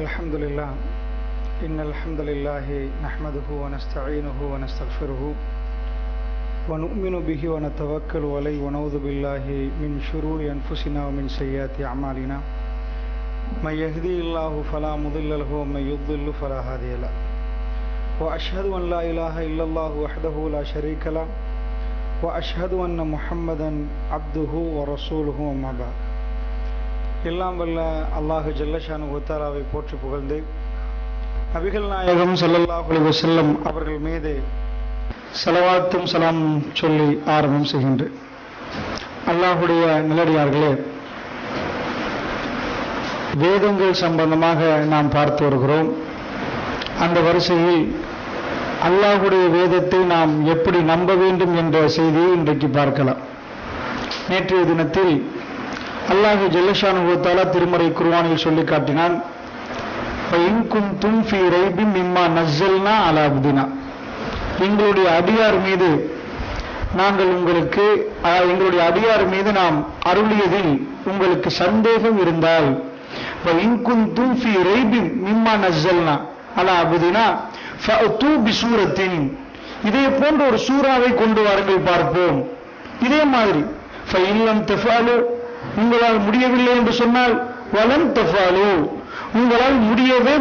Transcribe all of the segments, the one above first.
الحمد لله إن الحمد لله نحمده ونستعينه ونستغفره ونؤمن به ونتوكل عليه ونعوذ بالله من شرور أنفسنا ومن سيئات أعمالنا من يهدي الله فلا مضل له ومن يضلل فلا هادي له وأشهد أن لا إله إلا الله وحده لا شريك له وأشهد أن محمدا عبده ورسوله أما بعد. எல்லாம் வல்ல அல்லாஹு ஜல்லஷானு தஆலாவை போற்றி புகழ்ந்து நபிகள் நாயகம் ஸல்லல்லாஹு அலைஹி வஸல்லம் அவர்கள் மீது ஸலவாத்தும் சலாம் சொல்லி ஆரம்பம் செய்கின்றேன். அல்லாஹுடைய நல்லடியார்களே, வேதங்கள் சம்பந்தமாக நாம் பார்த்து வருகிறோம். அந்த வரிசையில் அல்லாஹுடைய வேதத்தை நாம் எப்படி நம்ப வேண்டும் என்ற செய்தியை இன்றைக்கு பார்க்கலாம். நேற்றைய தினத்தில் அல்லாஹு ஜல்லஷானு தஆலா திருமறை குர்ஆனில் சொல்லி காட்டினான், இன் குன்தும் ஃபீ ரைபின் மிம்மா நஸ்ஸல்னா அலா அப்தினா, எங்களுடைய அடியார் மீது நாம் அருளியதில் உங்களுக்கு சந்தேகம் இருந்தால், இன் குன்தும் ஃபீ ரைபின் மிம்மா நஸ்ஸல்னா அலா அப்தினா ஃபஅது பிசூரத்தின், இதே போன்ற ஒரு சூறாவை கொண்டு வாருங்கள் பார்ப்போம். இதே மாதிரி ஃபஇல்லம் தஃபாலு, உங்களால் முடியவில்லை என்று சொன்னால் வலன் தஃபாலு, உங்களால் முடியவே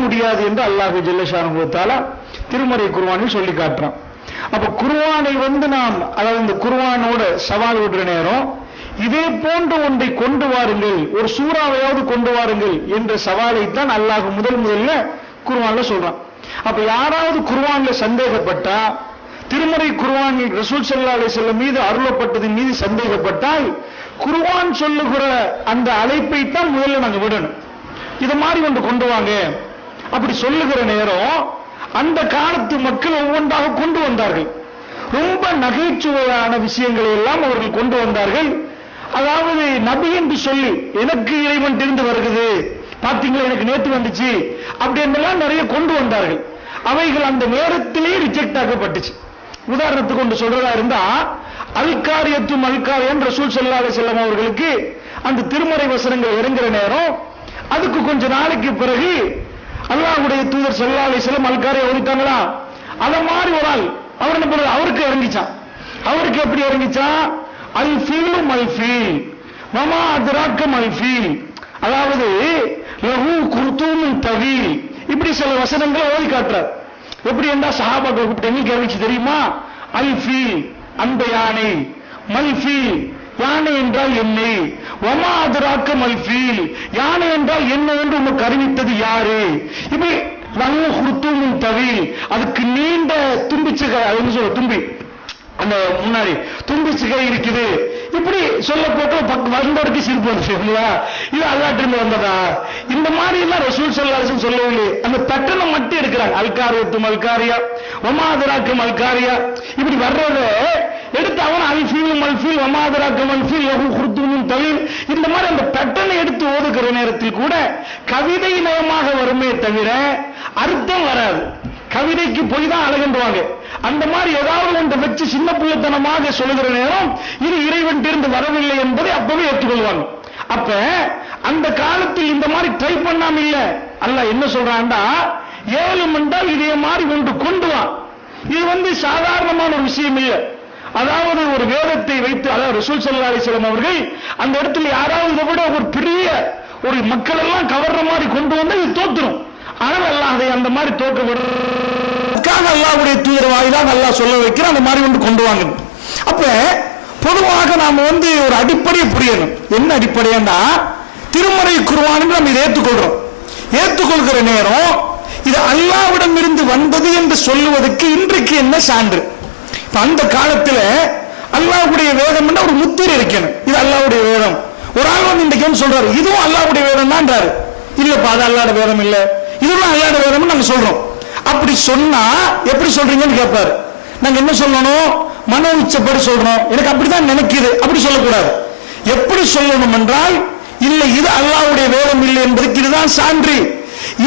முடியாது என்று அல்லாஹ் ஜல்லஷானு தஆலா திருமறை குர்ஆனில் சொல்லி காட்டுறான். அப்ப குர்ஆனை நாம் அதாவது இந்த குர்ஆனோட சவால் விடுற நேரம் இதே போன்ற ஒன்றை கொண்டு வாருங்கள், ஒரு சூறாவையாவது கொண்டு வாருங்கள் என்ற சவாலை தான் அல்லாஹ் முதல்ல குர்ஆன்ல சொல்றான். அப்ப யாராவது குர்ஆன்ல சந்தேகப்பட்டா, திருமறை குர்ஆனில் ரசூல் ஸல்லல்லாஹு அலைஹி வஸல்லம் மீது அருளப்பட்டதின் மீது சந்தேகப்பட்டால் குர்ஆன் சொல்லுகிற அந்த அழைப்பை தான் முதல்ல நாங்க விடணும். இது மாதிரி ஒன்று கொண்டு வாங்க அப்படி சொல்லுகிற நேரம் அந்த காலத்து மக்கள் ஒவ்வொன்றாக கொண்டு வந்தார்கள். ரொம்ப நகைச்சுவையான விஷயங்களை எல்லாம் அவர்கள் கொண்டு வந்தார்கள். அதாவது நபி என்று சொல்லி எனக்கு இறைவன் இருந்து வருகிறது, பாத்தீங்களா எனக்கு நேற்று வந்துச்சு அப்படி என்றெல்லாம் நிறைய கொண்டு வந்தார்கள். அவைகள் அந்த நேரத்திலே ரிஜெக்ட் ஆக்கப்பட்டுச்சு. உதாரணத்துக்கு கொண்டு சொல்றதா இருந்தா, அல்காரியத்தும் அல்காரியம் ரசூல் ஸல்லல்லாஹு அலைஹி வஸல்லம் அவர்களுக்கு அந்த திருமறை வசனங்கள் இறங்குற நேரம் அதுக்கு கொஞ்ச நாளைக்கு பிறகு அல்லாஹ்வுடைய தூதர் ஸல்லல்லாஹு அலைஹி வஸல்லம் அல்காரியம் ஓதிட்டாங்களா, அத மாதிரி ஒரு ஆள் அவர் என்ன பண்றாரு, அவருக்கு இறங்கிச்சான். அவருக்கு எப்படி இறங்கிச்சான், அல் ஃபீலு மல் ஃபீல் வமா அத்ராக்க மல் ஃபீல், அதாவது லஹு குர்தூமுன் தவீல், இப்படி சில வசனங்களை ஓதி காட்டுறார். எப்படி என்றா சஹாபாக்கள் கூப்பிட்டு எங்க இறங்கிச்சு தெரியுமா, அல் ஃபீல் அந்த யானை, மல் ஃபீல் யானை என்றால் என்ன, வமா அத்ராக்க மல் ஃபீல் யானை என்றால் என்ன என்று உனக்கு அறிவித்தது யாரு, இப்படி லஹு குர்தூமுன் தவீல், அதுக்கு நீண்ட தும்பிச்சை தும்பி அந்த முன்னாடி தும்பிச்சுகை இருக்குது, இப்படி சொல்ல போட்டு வந்தவருக்கு சிரிப்பு வந்துச்சு. இது அல்லாட்டிருந்து வந்ததா, இந்த மாதிரி எல்லாம் ரசூல் ஸல்லல்லாஹு அலைஹி வஸல்லம் சொல்லவில்லை. அந்த தட்டனை மட்டும் எடுக்கிறாங்க, அல்காரியத்தும் அல்காரியா வமாதராக்கும் அல்காரியா, இப்படி வர்றத எடுத்து அவன் அல்ஃபீல் மல்ஃபீல் வமாதராக்கும் அல்ஃபீல் லஹு குர்தூமுன் தவீல், இந்த மாதிரி அந்த தட்டனை எடுத்து ஓதுகிற நேரத்தில் கூட கவிதை நயமாக வருமே தவிர அர்த்தம் வராது. கவிதைக்கு போய் தான் அழகுன்றாங்க. அந்த மாதிரி ஏதாவது ஒன்றை வச்சு சின்ன பிள்ளைத்தனமாக சொல்லுகிற நேரம் இது இறைவன் இருந்து வரவில்லை என்பதை அப்பவே ஏற்றுக்கொள்வாங்க. அப்ப அந்த காலத்தில் இந்த மாதிரி ட்ரை பண்ணாம இல்ல, அல்லாஹ் என்ன சொல்றான்டா, 7 மண்டால் இதே மாதிரி ஒன்று கொண்டு வா. இது சாதாரணமான ஒரு விஷயம் இல்ல. அதாவது ஒரு வேதத்தை வைத்து, அதாவது ரசூல் ஸல்லல்லாஹு அலைஹி வஸல்லம் அவர்கள் அந்த இடத்துல யாராவது இதை விட ஒரு பெரிய ஒரு மக்கள் எல்லாம் கவர்ற மாதிரி கொண்டு வந்தா இது தோத்துரும். ஆனால் அல்லாஹ் அதை அந்த மாதிரி தோக்க விடுறதுக்காக அல்லாஹ்வுடைய தூதர் வாயிலாக அல்லாஹ் சொல்ல வைக்கிற அந்த மாதிரி ஒன்று கொண்டு வாங்க. அப்ப பொதுவாக நாம ஒரு அடிப்படையை புரியணும். என்ன அடிப்படையா, திருமறை குர்ஆனை நாம் இதை ஏற்றுக்கொள்கிற நேரம் இது அல்லாஹ்விடம் இருந்து வந்தது என்று சொல்லுவதற்கு இன்றைக்கு என்ன சான்று. இப்ப அந்த காலத்துல அல்லாஹ்வுடைய வேதம் என்ற ஒரு முத்திரை இருக்கணும், இது அல்லாஹ்வுடைய வேதம். ஒரு ஆள் இன்றைக்கு சொல்றாரு இதுவும் அல்லாஹ்வுடைய வேதம் தான்றாரு, இல்லப்பா அது அல்லாஹ்வுடைய வேதம் இல்ல, இதெல்லாம் அல்லாஹ்வுடைய வேதம் நாங்க சொல்றோம். அப்படி சொன்னா எப்படி சொல்றீங்கன்னு கேட்பாரு. நாங்க என்ன சொல்லணும், மன உச்சப்படி சொல்றோம், எனக்கு அப்படிதான் நினைக்குது, அப்படி சொல்லக்கூடாது. எப்படி சொல்லணும் என்றால், இல்லை இது அல்லாஹ்வுடைய வேதம் இல்லை என்பதற்கு இதுதான் சான்று,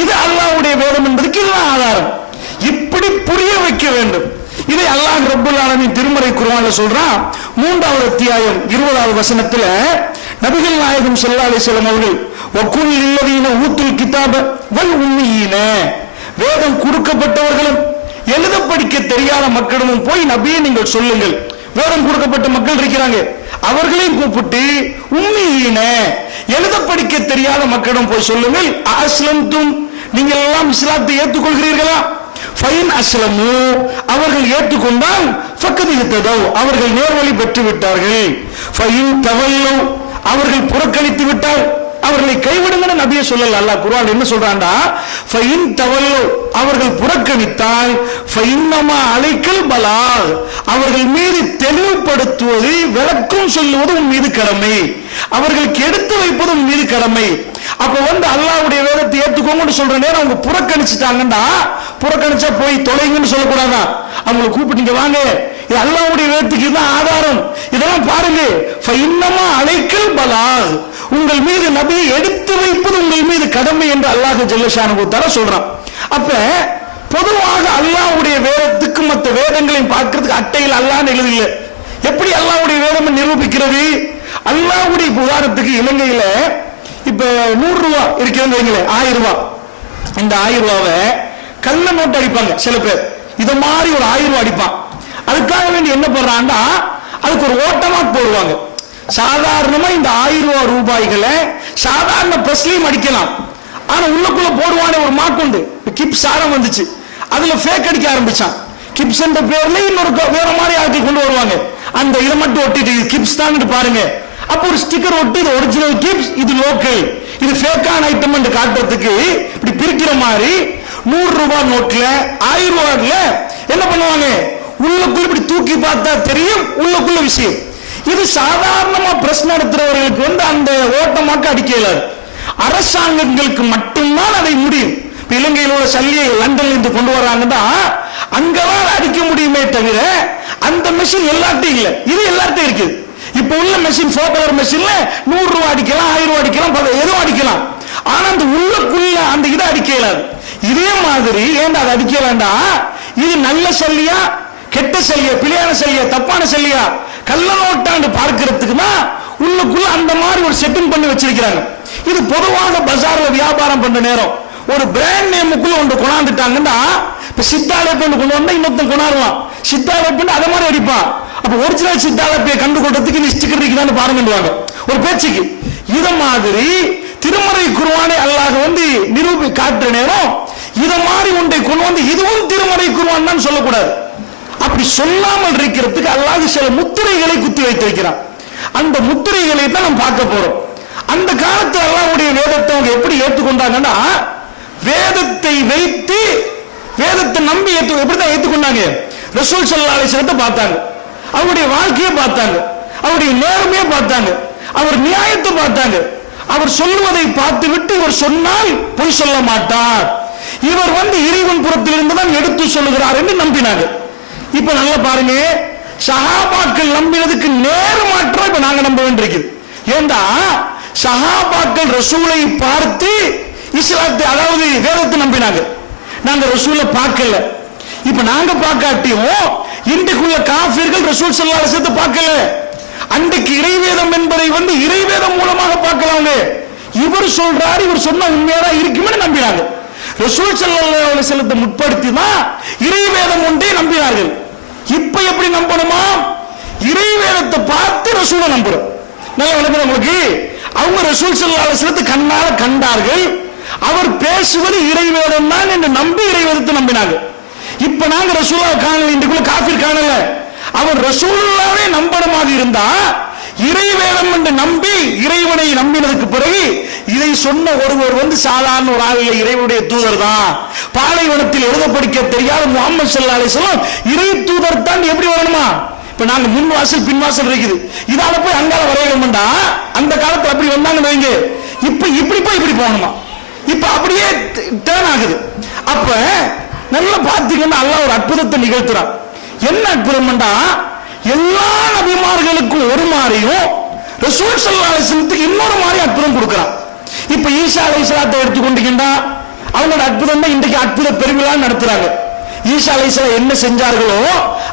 இது அல்லாஹ்வுடைய வேதம் என்பதற்கு இதுதான் ஆதாரம், இப்படி புரிய வைக்க வேண்டும். இதை அல்லாஹ் ரப்பல் ஆலமீன் திருமறை குர்ஆன்ல சொல்றான். 3வது அத்தியாயம் 20வது வசனத்துல நபிகள் நாயகம் ஸல்லல்லாஹு அலைஹி வஸல்லம் அவர்கள் வக்குல் இல்லதீன ஊத்துல் கிதாப வல் உம்மீன, வேதம் கொடுக்கப்பட்டவர்களும் எழுத படிக்க தெரியாத மக்களும் போய் நபியை நீங்கள் சொல்லுங்கள். வேதம் கொடுக்கப்பட்ட மக்கள் இருக்கிறாங்க, அவர்களையும் கூப்பிட்டு உம்மீன எழுத படிக்க தெரியாத மக்களும் போய் சொல்லுங்கள். அஸ்லம்தும், நீங்கள் எல்லாம் இஸ்லாத்தை ஏற்றுக்கொள்கிறீர்களா? ஃபைன் அஸ்லமு, அவர்கள் ஏற்றுக்கொண்டால் ஃபக்கத் இஹ்ததவ், அவர்கள் நேர்வழி பெற்று விட்டார்கள். ஃபைன் தவல்லவ், அவர்கள் புறக்கணித்து விட்டால் அவர்களை கைவிடுங்கன்னு நபியை சொல்லல. அல்லாஹ் குர்ஆன் என்ன சொல்றான்டா, ஃபைன் தவல்லவ், அவர்கள் புறக்கணித்தால் ஃபைன்னமா அலைக்கல் பலாக், அவர்கள் மீது தெளிவுபடுத்துவது விளக்கம் சொல்லுவது உன் மீது கடமை, அவர்களுக்கு எடுத்து வைப்பது உன் மீது கடமை. அப்ப அல்லாஹ்வுடைய வேதத்தை ஏத்துக்கோங்கன்னு சொல்ற நேரம் அவங்க புறக்கணிச்சுட்டாங்கன்னா, புறக்கணிச்சா போய் தொலைங்கன்னு சொல்லக்கூடாதா? அவங்களை கூப்பிட்டு வாங்க, இது அல்லாஹ்வுடைய வேதத்துக்கு இதுதான் ஆதாரம், இதெல்லாம் பாருங்க. ஃபைன்னமா அலைக்கல் பலாக், உங்கள் மீது நபியை எடுத்து வைப்பது உங்கள் மீது கடமை என்று அல்லாஹ் ஜல்லஷானஹு தஆலா சொல்றான். அப்ப பொதுவாக அல்லாஹ்வுடைய வேதத்துக்கு மற்ற வேதங்களையும் பார்க்கிறதுக்கு அட்டையில் அல்லாஹ்னு எழுதல. எப்படி அல்லாஹ்வுடைய வேதம் நிரூபிக்கிறது? அல்லாஹ்வுடைய உதாரணத்துக்கு இலங்கையில இப்ப 100 ரூபாய் இருக்கிறது வைங்களேன், 1000 ரூபாய். இந்த 1000 ரூபாவை கள்ள நோட்டு அடிப்பாங்க சில பேர், இத மாதிரி ஒரு 1000 ரூபாய் அடிப்பான். அதுக்காக வேண்டி என்ன பண்றான்னா, அதுக்கு ஒரு ஓட்டமா போடுவாங்க. சாதாரணமா இந்த 1000 ரூபாய்களை சாதாரண பிரஸ்லயும் அடிக்கலாம், ஆனா உள்ளுக்குள்ள போடுவானே ஒரு மாக்குண்டு, கிப்ஸ் ஆரம் வந்துச்சு, அதுல ஃபேக் அடிக்க ஆரம்பிச்சான். கிப்ஸ் என்ற பேர்ல இன்னொரு வேற மாதிரி ஆட்கள் கொண்டு வருவாங்க, அந்த இதை மட்டும் ஒட்டிட்டு இது கிப்ஸ் தான் பாருங்க. அப்ப ஒரு ஸ்டிக்கர் ஒட்டி இது ஒரிஜினல் கிப்ஸ், இது லோக்கல், இது ஃபேக்கான ஐட்டம் என்று காட்டுறதுக்கு இப்படி பிரிக்கிற மாதிரி 100 ரூபாய் நோட்ல 1000 ரூபாய்ல என்ன பண்ணுவாங்க, உள்ளுக்குள்ள இப்படி தூக்கி பார்த்தா தெரியும் உள்ளுக்குள்ள விஷயம். இது சாதாரணமா பிரஸ் நடத்துறவர்களுக்கு அந்த ஓட்டமாக்க அடிக்க இயலாது, அரசாங்கங்களுக்கு மட்டும்தான் அதை முடியும். இலங்கையில் உள்ள சல்லியை லண்டன்ல இருந்து கொண்டு வராங்கன்னா அங்கதான் அடிக்க முடியுமே தவிர அந்த மெஷின் எல்லாத்தையும் இல்லை, இது எல்லாத்தையும் இருக்குது. இப்ப உள்ள மெஷின் 4 கலர் மெஷின்ல 100 ரூபாய் அடிக்கலாம், 1000 ரூபாய் அடிக்கலாம், எதுவும் அடிக்கலாம், ஆனா அந்த உள்ளுக்குள்ள அந்த இதை அடிக்க இயலாது. இதே மாதிரி ஏன்டா அதை அடிக்க வேண்டாம், இது நல்ல சல்லியா கெட்ட சல்லியா, பிழையான சல்லியா தப்பான சல்லியா கள்ள நோட்டாண்டு பார்க்கிறதுக்கு தான் உள்ளுக்குள்ள அந்த மாதிரி ஒரு செட்டிங் பண்ணி வச்சிருக்கிறாங்க. இது பொதுவாக பஜார்ல வியாபாரம் பண்ற நேரம் ஒரு பிராண்ட் நேமுக்குள்ள ஒன்று கொண்டாந்துட்டாங்கன்னா, இப்ப சித்தாலப்பை கொண்டு வந்தா இன்னொருத்தன் கொண்டாடுவான், சித்தாலப்பை அதை மாதிரி அடிப்பான். அப்ப ஒரிஜினல் சித்தாலப்பையை கண்டு கொள்றதுக்கு நீ ஸ்டிக்கர் இருக்குதான்னு பாருங்கன்னுவாங்க ஒரு பேச்சுக்கு. இத மாதிரி திருமறை குர்ஆனை அல்லாஹ் நிரூபி காட்டுற நேரம் இத மாதிரி ஒன்றை கொண்டு வந்து இதுவும் திருமறை குர்ஆன் தான் சொல்லக்கூடாது. அப்படி சொல்லாமல் இருக்கிறதுக்கு அல்லாஹ் சில முத்திரைகளை குத்தி வைத்திருக்கிறான். அந்த முத்திரைகளை தான் நாம் பார்க்க போறோம். அந்த காலத்தில் அல்லாஹ்வுடைய வேதத்தை அவங்க எப்படி ஏற்றுக்கொண்டாங்கன்னா, வேதத்தை வைத்து வேதத்தை நம்பி எப்படிதான் ஏற்றுக்கொண்டாங்க, ரசூல் ஸல்லல்லாஹு அலைஹி வஸல்லம் பார்த்தாங்க, அவருடைய வாழ்க்கையை பார்த்தாங்க, அவருடைய நேர்மையை பார்த்தாங்க, அவர் நியாயத்தை பார்த்தாங்க. அவர் சொல்லுவதை பார்த்து விட்டு இவர் சொன்னால் பொய் சொல்ல மாட்டார், இவர் இறைவன் புறத்திலிருந்து தான் எடுத்து சொல்லுகிறார் என்று நம்பினாங்க. இப்ப நல்லா பாருங்க, சஹாபாக்கள் நம்பினதுக்கு நேர்மாற்றா இப்ப நாங்க நம்ப வேண்டியிருக்குது. ஏண்டா சஹாபாக்கள் ரசூலை பார்த்து இஸ்லாத்தை அதாவது வேதத்தை நம்பினாங்க, நாங்க ரசூலை பார்க்கல. இப்ப நாங்க பார்க்காட்டியும் இன்றைக்குள்ள காஃபிர்கள் ரசூல் ஸல்லல்லாஹு அலைஹி வஸல்லம் பார்க்கல. அன்றைக்கு இறைவேதம் என்பதை இறைவேதம் மூலமாக பார்க்கலாங்க. இவர் சொல்றாரு, இவர் சொன்ன உண்மையாதான் இருக்குமே நம்பினாங்க. ரசூல் ஸல்லல்லாஹு அலைஹி வஸல்லத்தை முற்படுத்தி தான் இறைவேதம் ஒன்றே நம்பினார்கள். இப்ப எப்படி நம்பணுமா, இறைவேதத்தை பார்த்து ரசூலை நம்புறோம். நல்ல விளக்கம் உங்களுக்கு. அவங்க ரசூல் ஸல்லல்லாஹு அலைஹி வஸல்லத்தை கண்ணால கண்டார்கள், அவர் பேசுவது இறைவேதம் தான் என்று நம்பி இறைவேதத்தை நம்பினாங்க. இப்ப நாங்க ரசூலா காணல, இன்றைக்குள்ள காஃபிர் காணல. அவர் ரசூலுல்லாவே நம்பணுமாக இருந்தா இறைவேதம் என்று நம்பி இறைவனை நம்பினதுக்கு பிறகு இதை சொன்ன ஒருவர் சாதாரண ஒரு ஆளில்லை, இறைவனுடைய தூதர் தான். பாலைவனத்தில் எழுத படிக்க தெரியாத முஹம்மது ஸல்லல்லாஹு அலைஹி வஸல்லம் இறை தூதர் தான் எப்படி வரணுமா? இப்ப நாங்க முன் வாசல் பின் வாசல் இருக்குது, இதால போய் அங்கால வரையணும்டா. அந்த காலத்துல அப்படி வந்தாங்கன்னு வைங்க, இப்ப இப்படி போய் இப்படி போகணுமா? இப்ப அப்படியே டேர்ன் ஆகுது. அப்ப நல்லா பாத்தீங்கன்னா அல்லாஹ் ஒரு அற்புதத்தை நிகழ்த்துறான். என்ன அற்புதம்டா, எல்லா நபிமார்களுக்கும் ஒரு மாதிரியும் ரசூல் ஸல்லல்லாஹு அலைஹி வஸல்லத்துக்கு இன்னொரு மாதிரி அற்புதம் கொடுக்கிறான். இப்ப ஈசா அலைஹிஸ்ஸலாத்தை எடுத்துக்கொண்டீங்கன்னா அவங்களோட அற்புதம் தான் இன்றைக்கு அற்புத பெருவிழா நடத்துறாங்க. ஈசா அலைஹிஸ்ஸலாம் என்ன செஞ்சார்களோ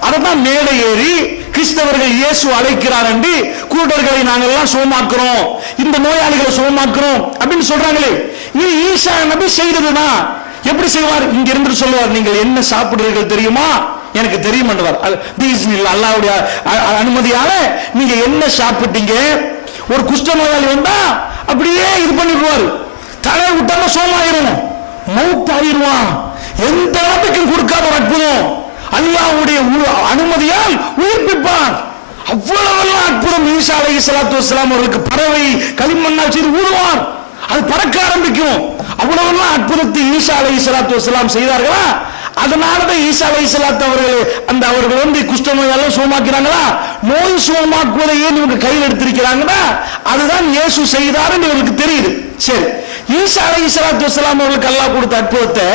அதை தான் மேடை ஏறி கிறிஸ்தவர்கள் இயேசு அழைக்கிறார் என்று குருடர்களை நாங்கள் எல்லாம் சுகமாக்குறோம், இந்த நோயாளிகளை சுகமாக்குறோம் அப்படின்னு சொல்றாங்களே, இது ஈசா நபி செய்ததுதான். எப்படி செய்வார்? இங்க இருந்து சொல்லுவார், நீங்கள் என்ன சாப்பிடுறீர்கள் தெரியுமா? எனக்கு தெரியும் என்றார். அல்லாஹ்வுடைய அனுமதியால நீங்க என்ன சாப்பிட்டீங்க? ஒரு குஷ்ட நோயாளி வந்தா அப்படியே இது பண்ணிடுவார், தலை விட்டாம சோமாயிரும், மௌத்தாயிருவான். எந்த அளவுக்கும் கொடுக்காத ஒரு அற்புதம், அல்லாஹ்வுடைய அனுமதியால் உயிர்ப்பிப்பான். அவ்வளவெல்லாம் அற்புதம். ஈசா அலைஹிஸ்ஸலாத்து வஸ்ஸலாம் அவர்களுக்கு பறவை களிமண்ணால் செய்து ஊதுவான், அது பறக்க ஆரம்பிக்கும். அவ்வளவெல்லாம் அற்புதத்தை ஈசா அலைஹிஸ்ஸலாத்து வஸ்ஸலாம் செய்தார்களா? அதனாலதான் ஈசா அலைஹிஸ்ஸலாத்து அவர்கள் வந்து குஷ்ட நோயெல்லாம் சுகமாக்கிறாங்களா? நோய் சுகமாக்குவதையே இவங்க கையில் எடுத்திருக்கிறாங்கன்னா அதுதான் இயேசு செய்தாருன்னு இவங்களுக்கு தெரியுது. சரி, ஈசா அலைஹிஸ்ஸலாத்து வஸ்ஸலாம் அவர்களுக்கு அல்லாஹ் கொடுத்த அற்புதத்தை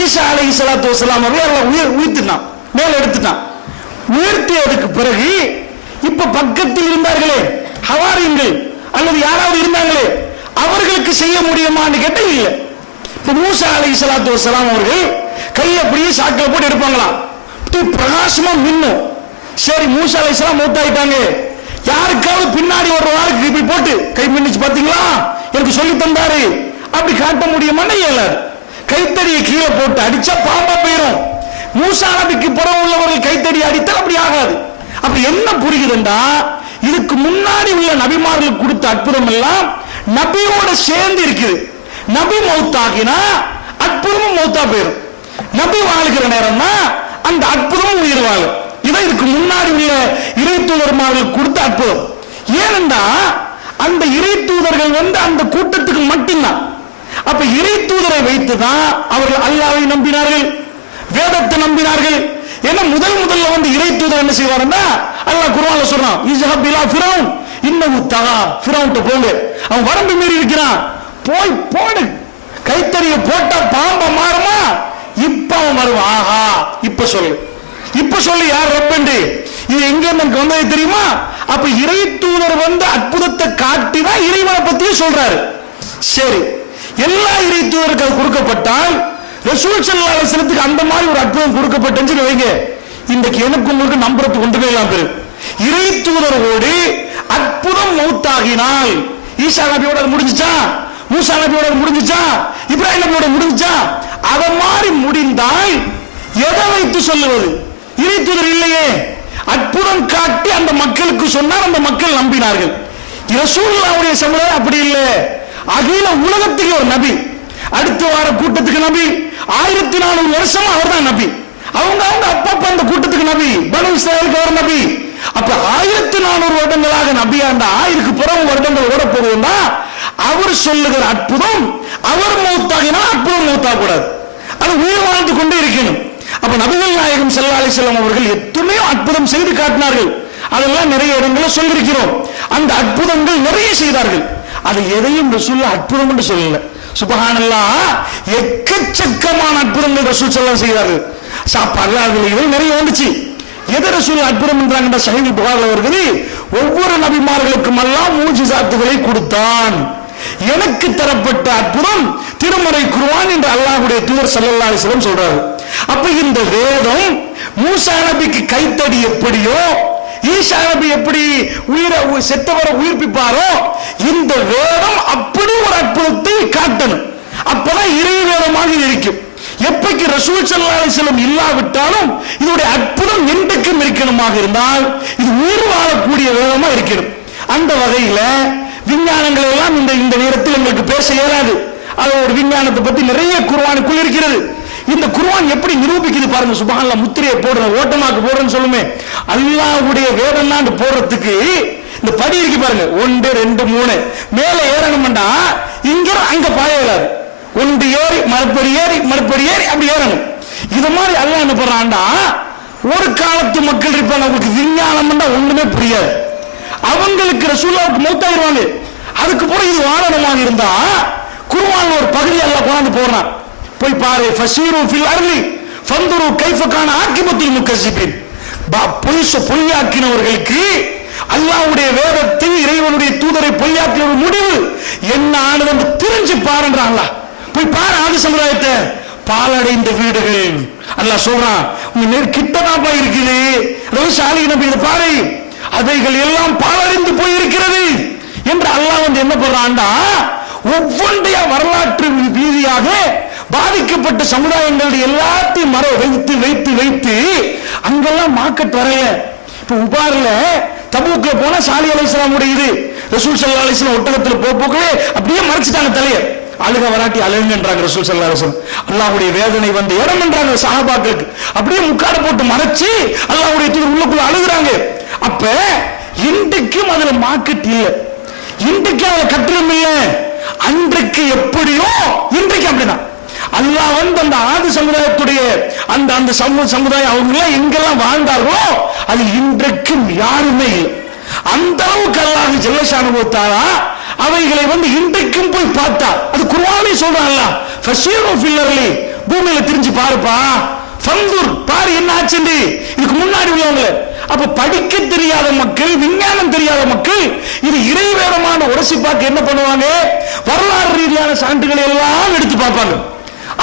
ஈசா அலைஹிஸ்ஸலாத்து வஸ்ஸலாம் அவர்கள் உயர்த்தினான், மேல எடுத்துட்டான். உயர்த்தியதுக்கு பிறகு இப்ப பக்கத்தில் இருந்தார்களே ஹவாரியங்கள் அல்லது யாராவது இருந்தாங்களே, அவர்களுக்கு செய்ய முடியுமான்னு கேட்ட இல்ல. இப்ப மூசா அலைஹிஸ்ஸலாத்து வஸ்ஸலாம் அவர்கள் கையை அப்படியே சாக்கில போட்டு எடுப்பாங்களாம், பிரகாசமா மின்னும். சரி, மூசா அலைஹிஸ்ஸலாம் மூத்தாயிட்டாங்க, யாருக்காவது பின்னாடி ஒரு வாருக்கு இப்படி போட்டு கை மின்னிச்சு பாத்தீங்களா, எனக்கு சொல்லி தந்தாரு அப்படி காட்ட முடியுமான்னு இயலாது. கைத்தடியை கீழே போட்டு அடிச்சா பாம்பா போயிடும். மூசா நபிக்கு புறம் உள்ளவர்கள் கைத்தடி அடித்தால் அப்படி ஆகாது. அப்படி என்ன புரியுதுண்டா, இதுக்கு முன்னாடி உள்ள நபிமார்களுக்கு கொடுத்த அற்புதம் எல்லாம் நபியோட சேர்ந்து இருக்குது. நபி மௌத்தாகினா அற்புதமும் மௌத்தா போயிடும். நபி வாழ்கிற நேரம்னா அந்த அற்புதமும் உயிர் வாழும். இதான் இதுக்கு முன்னாடி உள்ள இறை தூதர்மார்களுக்கு கொடுத்த அற்புதம். ஏனென்றா அந்த இறை தூதர்கள் வந்து அந்த கூட்டத்துக்கு மட்டும்தான். அப்ப இறை தூதரை வைத்துதான் அவர்கள் அல்லாஹ்வை நம்பினார்கள், வேதத்தை நம்பினார்கள். ஏன்னா முதல்ல வந்து இறை தூதர் என்ன செய்வாருன்னா, அல்லாஹ் குர்ஆன்ல சொல்றான், இஸ்ஹப் இலா ஃபிரௌன் இன்னஹு தகா, ஃபிரௌன்ட்ட போங்க, அவன் வரம்பு மீறி இருக்கிறான், போய் போடு. கைத்தறிய போட்டா பாம்ப மாறுமா? இப்ப அவன் வருவான். ஆஹா, இப்ப சொல்லு யார் ரப்பண்டு, இது எங்க நமக்கு வந்தது தெரியுமா? அப்ப இறை தூதர் வந்து அற்புதத்தை காட்டிதான் இறைவனை பத்தியே சொல்றாரு. சரி, எல்லா இறை தூதருக்கு அது கொடுக்கப்பட்டால் ரசூல் ஸல்லல்லாஹு அலைஹி வஸல்லத்துக்கு அந்த மாதிரி ஒரு அற்புதம் கொடுக்கப்பட்டுன்னு வைங்க, இன்றைக்கு எனக்கு உங்களுக்கு நம்புறதுக்கு ஒன்றுமே இல்லாம பேரு. இறை தூதரோடு அற்புதம் மௌத்தாகினால் ஈசா நபியோட முடிஞ்சுச்சா, மூசா நபியோட முடிஞ்சுச்சா, இப்ராஹிம் நபியோட முடிஞ்சுச்சா, அத மாதிரி முடிந்தால் எதை வைத்து சொல்லுவது? இறை தூதர் இல்லையே, அற்புதம் காட்டி அந்த மக்களுக்கு சொன்னார், அந்த மக்கள் நம்பினார்கள். ரசூலுல்லாஹ்வுடைய சமுதாயம் அப்படி இல்லை, அகில உலகத்துக்கு ஒரு நபி, அடுத்த வார கூட்டத்துக்கு நபி, 1400 வருஷம் அவர் தான் நபி. அவங்க அப்பப்ப அந்த கூட்டத்துக்கு நபி, பனு இஸ்ராயலுக்கு அவர் நபி. அப்ப 1400 வருடங்களாக நபியாண்டா, இதுக்கு பிறகு வருடங்கள் ஓட போகுதுன்னா அவர் சொல்லுகிற அற்புதம், அவர் மௌத்தாகினா அற்புதம் மௌத்தா கூடாது, அது உயிர் வாழ்ந்து கொண்டே இருக்கணும். அப்ப நபிகள் நாயகம் ஸல்லல்லாஹு அலைஹி வஸல்லம் அவர்கள் எத்தனையோ அற்புதம் செய்து காட்டினார்கள், அதெல்லாம் நிறைய இடங்களில் சொல்லியிருக்கிறோம். அந்த அற்புதங்கள் நிறைய செய்தார்கள், அது எதையும் ரசூலுல்லாஹ் அற்புதம் என்று சொல்லல. சுப்ஹானல்லாஹ், எக்கச்சக்கமான அற்புதங்கள் ரசூல் ஸல்லல்லாஹு செய்தார்கள். சாப்பாடுல அதுல நிறைய வந்துச்சு. எதை ரசூல் அற்புதம் என்றாங்க? சஹீஹ் புகாரில் வருகிறது, ஒவ்வொரு நபிமார்களுக்கும் எல்லாம் மூஜிசாத்துகளை கொடுத்தான். எனக்கு தரப்பட்ட அற்புதம் திருமறை குர்ஆன் என்று அல்லாஹ்வுடைய தூதர் ஸல்லல்லாஹு அலைஹி வஸல்லம் சொல்றாரு. அப்ப இந்த வேதம் மூசா நபிக்கு கைத்தடி எப்படியோ, ஈசா நபி எப்படி செத்தவரை உயிர்ப்பிப்பாரோ, இந்த வேதம் அப்படி ஒரு அற்புதத்தை காட்டணும். அப்பதான் இறை வேதமாக இருக்கும். எப்பைக்கு ரசூல் ஸல்லல்லாஹு அலைஹி வஸல்லம் இல்லாவிட்டாலும் இதோட அற்புதம் என்றைக்கும் இருக்கணுமாக இருந்தால் இது உயிர் வாழக்கூடிய வேதமா இருக்கணும். அந்த வகையில விஞ்ஞானங்கள் எல்லாம் இந்த நேரத்தில் எங்களுக்கு பேச இயலாது. அது ஒரு விஞ்ஞானத்தை பத்தி நிறைய குர்ஆனுக்குள் இருக்கிறது. இந்த குர்ஆன் எப்படி நிரூபிக்குது பாருங்க. சுப்ஹானல்லாஹ், முத்திரையை போடுற, ஓட்டமாக்கு போடுறன்னு சொல்லுமே, அல்லாஹ்வுடைய வேதம்லாம் போடுறதுக்கு இந்த படி இருக்கு பாருங்க, 1 2 3 மேல ஏறணும்டா இங்க அங்க பாய இயலாது. 1 ஏறி மறுபடி ஏறி அப்படி ஏறணும். இது மாதிரி அல்லாஹ் என்ன பண்றான்டா, ஒரு காலத்து மக்கள் இருப்பாங்க, அவங்களுக்கு விஞ்ஞானம் ஒண்ணுமே புரியாது, அவங்களுக்கு ரசூலுல்லாஹ்வுக்கு மௌத்தாயிருவாங்க. அதுக்கு பிறகு இது வாழணுமாக இருந்தா குர்ஆன்ல ஒரு பகுதி அல்லாஹ் கொண்டாந்து போடுறான், போய் பாரு. ஃபஸீரு ஃபில் அர்லி ஃபந்துரு கைஃப கான ஆகிபத்துல் முக்கஸிபின். பொய்யாக்கினவர்களுக்கு அல்லாஹ்வுடைய வேதத்தை, இறைவனுடைய தூதரை பொய்யாக்கின ஒரு முடிவு என்ன ஆனது என்று தெரிஞ்சு பாருன்றான். போய் பாரு ஆதி சமுதாயத்தை, பாலடைந்த வீடுகள். அல்லாஹ் சொல்றான், உங்க கிட்டதாப்பா இருக்குது. சாலிஹ் நபி இதை பாரு, அவைகள் எல்லாம் பாலடைந்து போயிருக்கிறது என்று அல்லாஹ் வந்து என்ன பண்றான்டா, ஒவ்வொன்றைய வரலாற்று ரீதியாக பாதிக்கப்பட்ட சமுதாயங்களுடைய எல்லாத்தையும் வைத்து வைத்து வைத்து அங்கெல்லாம் மார்க்கெட் வரல. இப்ப உபார்ல தபூக்ல போனா சாலிஹ் அலைஹிஸ்ஸலாமுடைய இது ரசூல் ஸல்லல்லாஹு அலைஹி வஸல்லம் ஒட்டகத்துல போகவே அப்படியே மறைச்சிட்டாங்க தலையை. அழுக வராட்டி அழுங்கன்றாங்க ரசூல் ஸல்லல்லாஹு அலைஹி வஸல்லம். அல்லாஹ்வுடைய வேதனை வந்த இடம் என்றாங்க சஹாபாக்களுக்கு. அப்படியே முக்காட போட்டு மறைச்சு அல்லாஹ்வுடைய தூதர் உள்ளுக்குள்ள அழுகுறாங்க. அப்ப இன்றைக்கும் அதுல மார்க்கெட் இல்ல, இன்றைக்கு அதுல கட்டிடம் இல்ல. அன்றைக்கு எப்படியோ இன்றைக்கு அப்படிதான். அல்லாஹ் வந்து அந்த ஆதி சமுதாயத்துடைய அந்த அந்த சமுதாயம் அவங்க எங்கெல்லாம் வாழ்ந்தார்களோ அது இன்றைக்கும் யாருமே இல்லை. அந்த அளவுக்கு அல்லாஹ் ஜல்ல ஷானஹு தஆலா அவைகளை வந்து இன்றைக்கும் போய் பார்த்தா, அது குர்ஆனே சொல்றான்ல, ஃபஸீரு ஃபில் அர்லி, பூமியில திரிஞ்சு பாருப்பா, ஃபந்தூர் பாரு என்ன ஆச்சுன்னு. இதுக்கு முன்னாடி உள்ளவங்க அப்ப படிக்க தெரியாத மக்கள், விஞ்ஞானம் தெரியாத மக்கள் இது இறைவேதமான உரசி பார்க்க என்ன பண்ணுவாங்க, வரலாறு ரீதியான சான்றுகளை எல்லாம் எடுத்து பார்ப்பாங்க.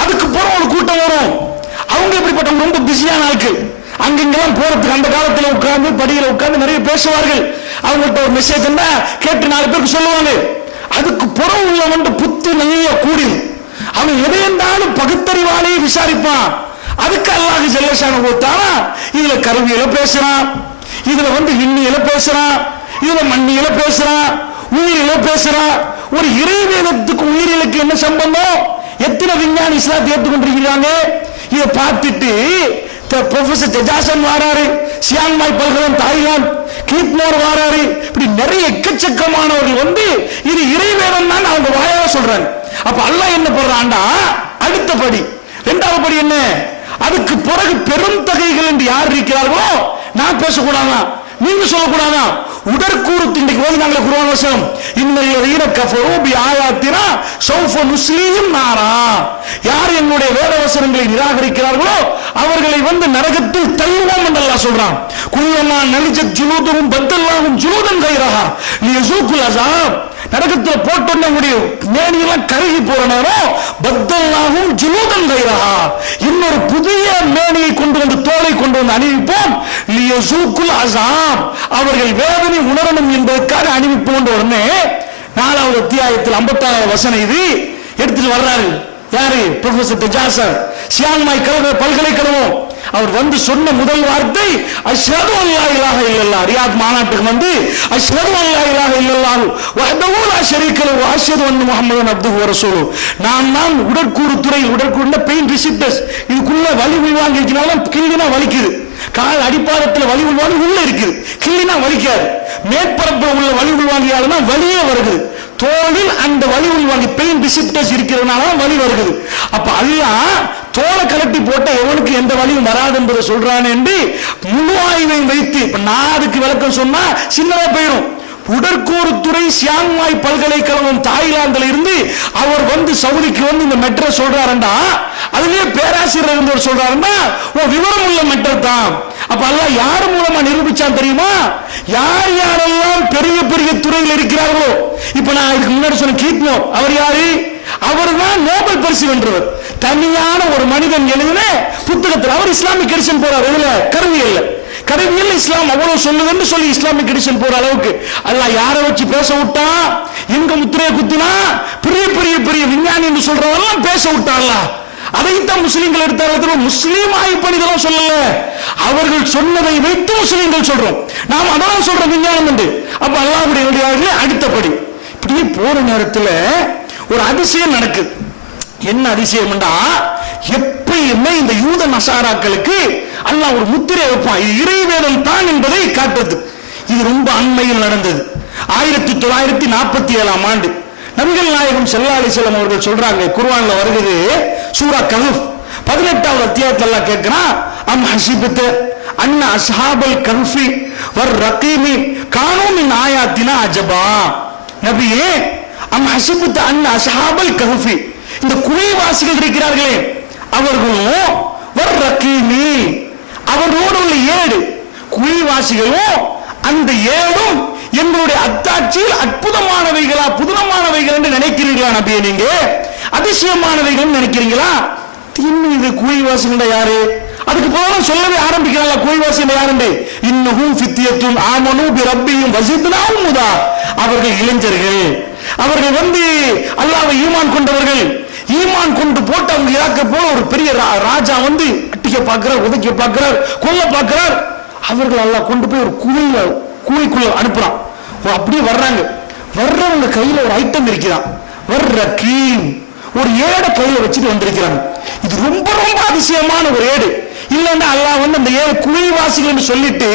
அதுக்கு போற ஒரு கூட்டம் வரும், அவங்க எப்படிப்பட்ட ரொம்ப பிஸியான ஆட்கள், அங்கெங்கெல்லாம் போறதுக்கு அந்த காலத்துல உட்கார்ந்து படியில உட்கார்ந்து நிறைய பேசுவார்கள். அவங்கள்ட்ட ஒரு மெசேஜ் என்ன கேட்டு 4 பேருக்கு சொல்லுவாங்க. அதுக்கு புறம் உள்ள வந்து புத்தி நிறைய கூடி அவன் எதையென்றாலும் பகுத்தறிவாலே விசாரிப்பான். அதுக்கு அல்லாஹ் ஜல்ல ஷானஹு தஆலா இதுல கருவியில பேசுறான், இதுல வந்து விண்ணியில பேசுறான், இதுல மண்ணியில பேசுறான், உயிரில பேசுறான். ஒரு இறைவேதத்துக்கு உயிரிலுக்கு என்ன சம்பந்தம்? எத்தனை விஞ்ஞானி இஸ்லாத்தை ஏற்றுக்கொண்டிருக்கிறாங்க. இதை பார்த்துட்டு ப்ரொஃபசர் தெஜாசன் வாராரு, சியாங்மாய் பல்கலைக்கழகம் தாய்லாந்து, கீத்மோர் வாராரு, இப்படி நிறைய எக்கச்சக்கமானவர்கள் வந்து இது இறைவேதம் தான் அவங்க வாயால சொல்றாங்க. அப்ப அல்லாஹ் என்ன பண்றான்டா, அடுத்த படி 2வது படி என்ன, அதுக்கு பிறகு பெரும் தொகைகள் என்று யார் இருக்கிறார்களோ நான் பேசக்கூடாதா, நீங்க சொல்லக்கூடாதா, உடற்கூறு திண்டைக்கு போது நாங்கள் குர்ஆன் வசனம் இன்னல்லதீன கஃபரு பி ஆயாத்தினா சௌஃப நுஸ்லீஹிம் நாரா, யார் என்னுடைய வேத வசனங்களை நிராகரிக்கிறார்களோ அவர்களை வந்து நரகத்தில் தள்ளுவோம் என்று அல்லாஹ் சொல்றான். குல்லமா நலிஜத் ஜுலூதுஹும் பத்தல்லாஹும் ஜுலூதன் கைரஹா லியஸூகுல் அஸாப், நரகத்துல போட்டோன்னே முடியும் மேனியெல்லாம் கருகி போற நேரம் பத்தல்லாஹும் ஜுலூதன் கைரஹா, இன்னொரு புதிய மேனியை கொண்டு வந்து தோலை கொண்டு வந்து அணிவிப்போம், லியஸூகுல் அஸாப், அவர்கள் வேதனை உணரணும் என்பதற்காக அணிவிப்பு கொண்டு உடனே 4வது அத்தியாயத்தில் 56வது வசனம் இது எடுத்துட்டு வர்றாரு. யாரு? ப்ரொஃபசர் தெஜாசன், சியாங்மாய் பல்கலைக்கழகம். அவர் வந்து சொன்ன முதல் வார்த்தை அஷ்ஹது அல்லா இலாஹ இல்லல்லாஹ். ரியாத் மாநாட்டுக்கு வந்து அஷ்ஹது அல்லா இலாஹ இல்லல்லாஹு வஹ்தஹு லா ஷரீக லஹு வ அஷ்ஹது அன்ன முஹம்மதன் அப்துஹு வ ரசூலுஹு. நான் உடற்கூறு துறை, உடற்கூறுல பெயின் ரிசெப்டர்ஸ், இதுக்குள்ள வலி உள்வாங்கி இருக்கனால கிள்ளினா வலிக்குது, கால் அடிப்பாதத்தில் வலி உள்வாங்கி உள்ள இருக்குது, கிள்ளினா வலிக்காது, மேற்பரப்புல உள்ள வலி உள்வாங்கியாலும்னா வலியே வருது, தோலில் அந்த வலி உள்வாங்கி பெயின் ரிசெப்டர்ஸ் இருக்கிறதுனால வலி வருகிறது. அப்ப அல்லாஹ் தோலை கலட்டி போட்ட எவனுக்கு எந்த வலியும் வராது என்பதை சொல்றான் என்று முழு ஆய்வை வைத்து, இப்ப நான் அதுக்கு விளக்கம் சொன்னா சின்னதா போயிடும். உடற்கூறு துறை சியாங்மாய் பல்கலைக்கழகம் தாய்லாந்துல இருந்து அவர் வந்து சவுதிக்கு வந்து இந்த மெட்ரை சொல்றாருண்டா, அதுலயே பேராசிரியர் இருந்தவர் சொல்றாருன்னா விவரம் உள்ள மெட்ரர் தான். அப்ப அல்லாஹ் யார் மூலமா நிரூபிச்சான் தெரியுமா? யார் யாரெல்லாம் பெரிய பெரிய துறையில் இருக்கிறார்களோ, இப்ப நான் இதுக்கு முன்னாடி சொன்ன கீத்மோர், அவர் யாரு? அவர் தான் நோபல் பரிசு வென்றவர். தனியான ஒரு மனிதன் எழுதின புத்தகத்தில் அவர் இஸ்லாமிக் எடிஷன் போறார். இதுல கருவியல் இஸ்லாம் அவ்வளவு சொல்லுதுன்னு சொல்லி இஸ்லாமிக் எடிஷன் போற அளவுக்கு அல்லாஹ் யாரை வச்சு பேச விட்டா, எங்க முத்திரையை குத்தினா பெரிய பெரிய பெரிய விஞ்ஞானி என்று சொல்றவெல்லாம் பேச விட்டான்ல. அதைத்தான் முஸ்லீம்கள் எடுத்தார்கள். முஸ்லீம் ஆய்ப்பணிதெல்லாம் சொல்லல, அவர்கள் சொன்னதை வைத்து முஸ்லீம்கள் சொல்றோம், நாம் அதான் சொல்றோம் விஞ்ஞானம் என்று. அப்ப அல்லாஹ்வுடைய அடுத்தபடி இப்படியே போற நேரத்தில் ஒரு அதிசயம் நடக்குது. என்ன அதிசயம்டா, எப்பயுமே இந்த யூத நசாராக்களுக்கு அல்லாஹ் ஒரு முத்திரை வைப்பான், இது இறைவேதம் தான் என்பதை காட்டுறது. இது ரொம்ப அண்மையில் நடந்தது. 1947ஆம் ஆண்டு நபிகள் நாயகம் ஸல்லல்லாஹு அலைஹி வஸல்லம் அவர்கள் சொல்றாங்க, குர்ஆன்ல வருகிறது, சூரா கஹஃப் 18வது அத்தியாயத்துல அல்லாஹ் கேக்குறான், அம் ஹஸிபத அன்ன அஸ்ஹாபல் கஹ்ஃபி வர் ரகீமி கானூ மின் ஆயாத்தினா அஜபா. நபியே, அம் ஹஸிபத அன்ன அஸ்ஹாபல் கஹ்ஃபி, இந்த குகைவாசிகள் இருக்கிறார்களே அவர்களும் வர் ரகீமி, அவர்களோடு உள்ள 7 குகைவாசிகளும் அந்த 7ம் எங்களுடைய அத்தாட்சியில் அற்புதமானவைகளா புதுனமானவைகள் என்று நினைக்கிறீங்களா நபியே? நீங்க அதிசயமானவைகள் நினைக்கிறீங்களா? இன்னும் இது குழிவாசிகள யாரு? அதுக்கு போல சொல்லவே ஆரம்பிக்கிறாங்க குழிவாசிகள் யாருண்டு? இன்னஹும் ஃபித்யத்துன் ஆமனு பிரப்பியும் வஸித்னாஹும் ஹுதா. அவர்கள் இளைஞர்கள், அவர்கள் அல்லாஹ்வை ஈமான் கொண்டவர்கள். ஈமான் கொண்டு போட்டு அவங்க இராக்க போல ஒரு பெரிய ராஜா அட்டிக்க பார்க்கிறார், உதைக்க பார்க்கிறார், கொல்ல பார்க்கிறார். அவர்கள் அல்லாஹ் கொண்டு போய் ஒரு குழிக்குள்ள அனுப்புறான். அப்படியே வர்றாங்க. வர்றவங்க கையில ஒரு ஐட்டம் இருக்கிறான், வர்ற கீம், ஒரு ஏடை கையில வச்சுட்டு வந்திருக்கிறாங்க. இது ரொம்ப ரொம்ப அதிசயமான ஒரு ஏடு. இல்லன்னா அல்லாஹ் அந்த ஏழு குழிவாசிகள் சொல்லிட்டு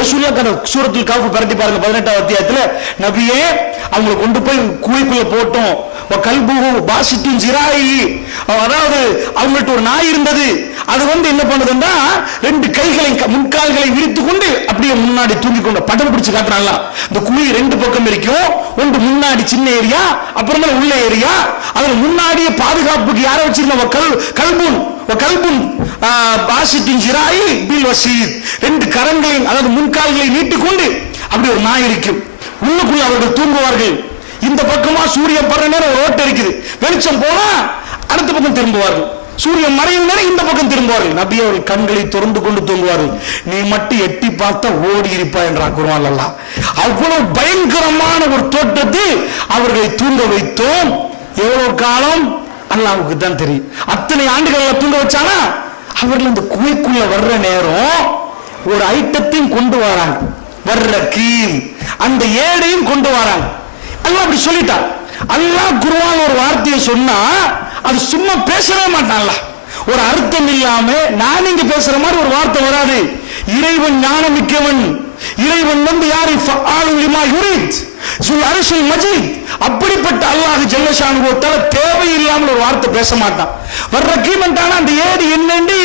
ரசூலுல்லாஹ் சூரத்துல் கஹஃப் பரட்டி பாருங்க 18வது அத்தியாயத்துல, நபியே அவங்களை கொண்டு போய் குழிக்குள்ள போட்டோம். கல்புஹு பாசித்துன் ஜிராயி, அதாவது அவங்கள்ட்ட ஒரு நாய் இருந்தது. அது என்ன பண்ணுதுன்னா ரெண்டு கைகளை முன்கால்களை விரித்து கொண்டு அப்படியே முன்னாடி தூங்கி கொண்டு படம் பிடிச்சு காட்டுறாங்க. இந்த குழி ரெண்டு பக்கம் இருக்கும், ஒன்று முன்னாடி சின்ன ஏரியா, அப்புறமா உள்ள ஏரியா. அதுல முன்னாடியே பாதுகாப்புக்கு யாரை வச்சிருந்த கல்புன் பாசித்தின் ஜிராயி பில் வசீத், ரெண்டு கரங்களையும் அதாவது முன்கால்களை நீட்டிக்கொண்டு அப்படி ஒரு நாய் இருக்கும். உள்ளுக்குள்ள அவர்கள் தூங்குவார்கள். இந்த பக்கமா சூரியன் படுற நேரம் ஒரு ஓட்டை இருக்குது, வெளிச்சம் போனா அடுத்த பக்கம் திரும்புவார்கள். சூரியன் மறையும் நேரம் இந்த பக்கம் திரும்புவார்கள். நபி அவர்கள் கண்களை திறந்து கொண்டு தூங்குவார்கள். நீ மட்டும் எட்டி பார்த்தா ஓடி இருப்பா என்றான் குர்ஆன் அல்லாஹ். அவ்வளவு பயங்கரமான ஒரு தோற்றத்தில் அவர்களை தூங்க வைத்தோம். எவ்வளவு காலம் அல்லாஹ்வுக்கு தான் தெரியும். அத்தனை ஆண்டுகள் தூங்க வச்சானா அவர்கள் இந்த குகைக்குள்ள வர்ற நேரம் ஒரு ஐட்டத்தையும் கொண்டு வராங்க, வர்ற கீழ் அந்த ஏடையும் கொண்டு வராங்க. அல்லாஹ் அப்படி சொல்லிட்டான். அல்லாஹ் குர்ஆன் ஒரு வார்த்தையை சொன்னா அது சும்மா பேசவே மாட்டான்ல, ஒரு அர்த்தம் இல்லாம நான் இங்க பேசுற மாதிரி ஒரு வார்த்தை வராது. இறைவன் ஞானம் மிக்கவன். இறைவன் யாரு? ஃபஆலு லிமா யுரித் ஜுல் அர்ஷில் மஜீத். அப்படிப்பட்ட அல்லாஹ் ஜல்ல ஷானுஹு வ தஆலா தேவையில்லாமல் ஒரு வார்த்தை பேச மாட்டான். வர்ற கீமண்டானா அந்த ஏடு என்னன்னு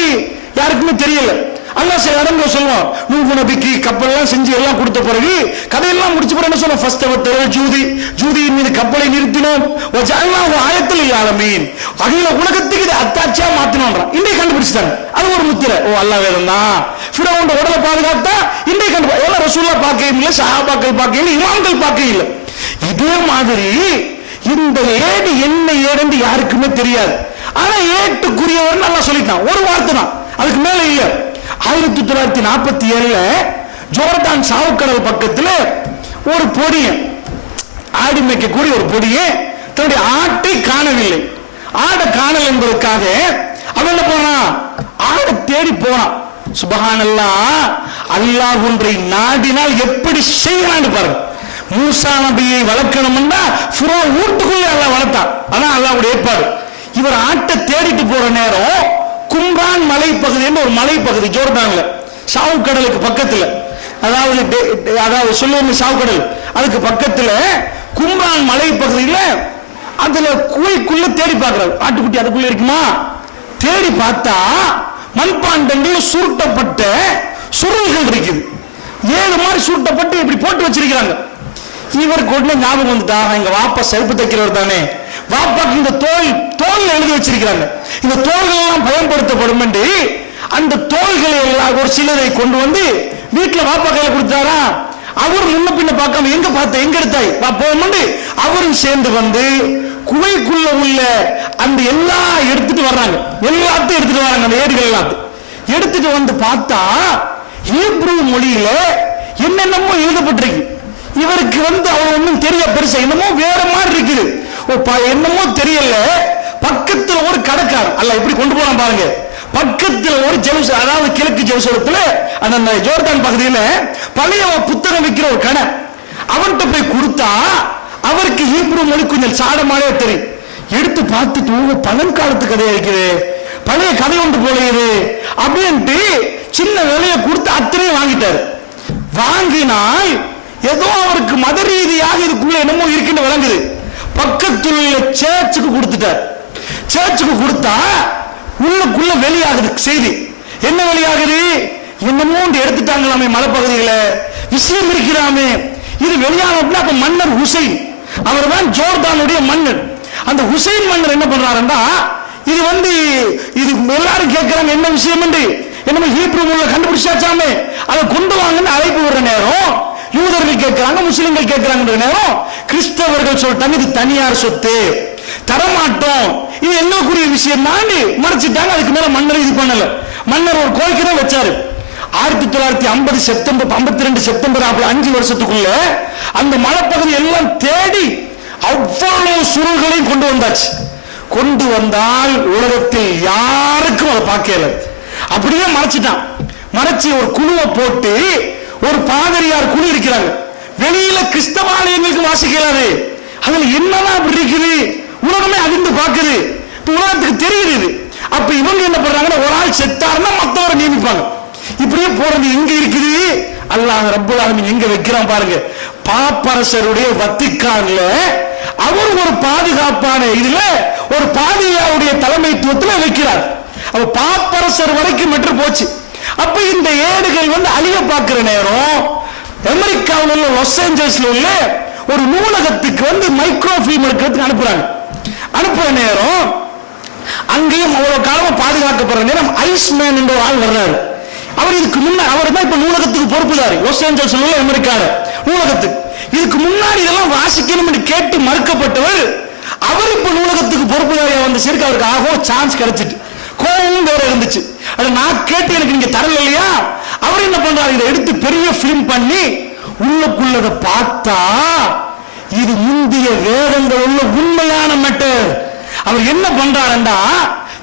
யாருக்குமே தெரியல. அல்லாஹ் சில இடங்களை சொல்லுவான், நூஹ் நபிக்கு கப்பல்லாம் செஞ்சு எல்லாம் கொடுத்த பிறகு கதையெல்லாம் முடிச்ச பிறகு என்ன சொல்லுவோம்? ஃபர்ஸ்ட் அவர் ஜூதியின் மீது கப்பலை நிறுத்தினோம், வஜஅல்னாஹு ஆயத்தல் லில் ஆலமீன், அகில உலகத்துக்கு இதை அத்தாட்சியா மாத்தினோம்ன்றான். இன்றைக்கு கண்டுபிடிச்சிட்டாங்க. அது ஒரு முத்திரை. ஓ அல்லாஹ் வேதம் தான். ஃபிரௌனோட உடலை பாதுகாத்தா இன்றைக்கு கண்டுபிடி. ரசூலுல்லாஹ் பார்க்க இல்லை, சஹாபாக்கள் பார்க்க இல்லை, இமாம்கள் பார்க்க இல்லை. இதே மாதிரி இந்த ஏடு என்ன ஏடுன்னு யாருக்குமே தெரியாது. ஆனா ஏட்டுக்குரியவர் நல்லா சொல்லிட்டான். ஒரு வார்த்தை தான், அதுக்கு மேல இல்ல. 1947 ஜோர்தான் சாவுக்கடல் பக்கத்தில் ஒரு பொடியன், ஆடி மேய்க்கக்கூடிய ஒரு பொடியன் தன்னுடைய ஆட்டை காணவில்லை. ஆடை காணல் என்பதற்காக அவன் என்ன போனான்? ஆடை தேடி போனான். சுப்ஹானல்லாஹ், அல்லாஹ் ஒன்றை நாடினால் எப்படி செய்யலான்னு பாருங்க. மூசா நபியை வளர்க்கணும்னா ஃபிரௌன் வீட்டுக்குள்ளே அல்லாஹ் வளர்த்தான். அதான் அல்லாஹ்வுடைய ஏற்பாடு. இவர் ஆட்டை தேடிட்டு போற நேரம் கும்ரான் மலைப்பகுதின்னு ஒரு மலைப்பகுதி ஜோர்டான்ல, சாவுக்கடலுக்கு பக்கத்துல, அதாவது சொல்லுவாங்க சாவுக்கடல், அதுக்கு பக்கத்துல கும்ரான் மலைப்பகுதியில அதுல குழிக்குள்ள தேடி பார்க்கிறார். ஆட்டுக்குட்டி அதுக்குள்ள இருக்குமா? தேடி பார்த்தா மண்பாண்டங்கள் சுருட்டப்பட்ட சுருள்கள் இருக்குது. 7 மாதிரி சுருட்டப்பட்டு இப்படி போட்டு வச்சிருக்கிறாங்க. இவருக்கு உடனே ஞாபகம் வந்துட்டா, எங்க வாப்பா செருப்பு தைக்கிறவர் தானே, வாப்பாக்கு இந்த தோல் எழுதி வச்சிருக்கிறாங்க. இந்த தோள்கள் எல்லாம் பயன்படுத்தப்படும் என்று அந்த தோள்களை எல்லாம் ஒரு சிலரை கொண்டு வந்து வீட்டுல வாப்பா கையில கொடுத்தாரா. அவர் முன்ன பின்ன பார்க்காம எங்க பார்த்த எங்க எடுத்தாய் போகும்போது அவரும் சேர்ந்து வந்து குகைக்குள்ள உள்ள அந்த எல்லா எடுத்துட்டு வர்றாங்க. எல்லாத்தையும் எடுத்துட்டு வராங்க. அந்த ஏடுகள் எல்லாத்தையும் எடுத்துட்டு வந்து பார்த்தா ஹீப்ரு மொழியில என்னென்னமோ எழுதப்பட்டிருக்கு. இவருக்கு அவர் ஒன்றும் தெரிய பெருசா என்னமோ வேற மாதிரி இருக்குது. என்னமோ தெரியல. பக்கத்துல ஒரு கடைக்காரன் அல்ல இப்படி கொண்டு போறான் பாருங்க. பக்கத்துல ஒரு ஜெருசலேம், அதாவது கிழக்கு ஜெருசலேத்துல அந்த ஜோர்தான் பகுதியில பழைய புத்தகம் விற்கிற ஒரு கடை. அவன்கிட்ட போய் கொடுத்தா அவருக்கு ஹீப்ரு மொழி கொஞ்சம் சாடமாலே தெரியும். எடுத்து பார்த்துட்டு பழங்காலத்து கதையா இருக்குது, பழைய கதை ஒன்று போலையுது அப்படின்ட்டு சின்ன விலையை கொடுத்து அத்தனையும் வாங்கிட்டாரு. வாங்கினால் ஏதோ அவருக்கு மத ரீதியாக இதுக்குள்ள என்னமோ இருக்குன்னு விளங்குது. பக்கத்தில் உள்ள சேர்ச்சுக்கு கொடுத்துட்டார். சேர்ச்சுக்கு கொடுத்தா உள்ளுக்குள்ள வெளியாகுது செய்தி. என்ன வெளியாகுது? என்னமோ எடுத்துட்டாங்களாமே மலைப்பகுதியில, விஷயம் இருக்கிறாமே. இது வெளியான அப்ப மன்னர் ஹுசைன், அவர் தான் ஜோர்தானுடைய மன்னர். அந்த ஹுசைன் மன்னர் என்ன பண்றாருன்னா, இது எல்லாரும் கேட்கிறாங்க என்ன விஷயம் என்று. என்னமோ ஹீப்ரு மொழியில கண்டுபிடிச்சாச்சாமே, அதை கொண்டு வாங்கன்னு அழைப்பு வர்ற நேரம் யூதர்கள் கேட்கிறாங்க, முஸ்லிம்கள் கேட்கிறாங்க நேரம் கிறிஸ்தவர்கள் சொல்லிட்டாங்க இது தனியார் சொத்து, தரமாட்டோம் இது என்னக்குரிய விஷயம் தான் மறைச்சிட்டாங்க. அதுக்கு மேல மன்னர் இது பண்ணல. மன்னர் ஒரு கோரிக்கை தான் வச்சாரு. 1950 செப்டம்பர் 52 செப்டம்பர் 5 வருஷத்துக்குள்ள அந்த மலைப்பகுதி எல்லாம் தேடி அவ்வளவு சுருள்களையும் கொண்டு வந்தாச்சு. கொண்டு வந்தால் உலகத்தில் யாருக்கும் அதை பார்க்கல. அப்படியே மறைச்சிட்டான். மறைச்சு ஒரு குழுவை போட்டு ஒரு பாதிரியார் குழு இருக்கிறாங்க. வெளியில கிறிஸ்தவாலயங்களுக்கு வாசிக்கலாது. அதுல என்னதான் அப்படி இருக்குது உலகமே அதிர்ந்து பார்க்குது. உலகத்துக்கு தெரியுது. அப்ப இவங்க என்ன பண்றாங்கன்னா, ஒரு ஆள் செத்தாருன்னா மற்றவரை நியமிப்பாங்க. இப்படியே போறது எங்க இருக்குது? அல்லாஹ் ரப்பல் ஆலமீன் எங்க வைக்கிறான் பாருங்க. பாப்பரசருடைய வத்திக்கான்ல அவர் ஒரு பாதுகாப்பான இதுல ஒரு பாதிரியாருடைய தலைமைத்துவத்தில் வைக்கிறார். அப்ப பாப்பரசர் வரைக்கும் மெட்ரு போச்சு. அப்ப இந்த ஏடுகள் அழிய பார்க்கிற நேரம் அமெரிக்காவில் உள்ள லாஸ் ஏஞ்சல்ஸ்ல உள்ள ஒரு நூலகத்துக்கு மைக்ரோ ஃபில்ம் எடுக்கிறதுக்கு அனுப்புறாங்க. அனுப்புற நேரம் அங்கேயும் அவ்வளவு காலமா பாதுகாக்கப்படுற நேரம் ஐஸ்மேன் என்ற ஆள் வர்றாரு. அவர் இதுக்கு முன்ன அவர் தான் இப்ப நூலகத்துக்கு பொறுப்புதாரு. லாஸ் ஏஞ்சல்ஸ் உள்ள அமெரிக்கால நூலகத்துக்கு இதுக்கு முன்னாடி இதெல்லாம் வாசிக்கணும் என்று கேட்டு மறுக்கப்பட்டவர். அவர் இப்ப நூலகத்துக்கு பொறுப்புதாரியா வந்து சேர்க்க அவருக்கு ஆகோ சான்ஸ் கிடைச்சிட்டு கோவம் வேற இருந்துச்சு. நான் கேட்டு எனக்கு நீங்க தரல இல்லையா? அவர் என்ன பண்றாரு, இதை எடுத்து பெரிய பிலிம் பண்ணி உள்ளுக்குள்ளதை பார்த்தா இது முந்தைய வேதங்கள் உள்ள உண்மையான மேட்டர். அவர் என்ன பண்றாருண்டா,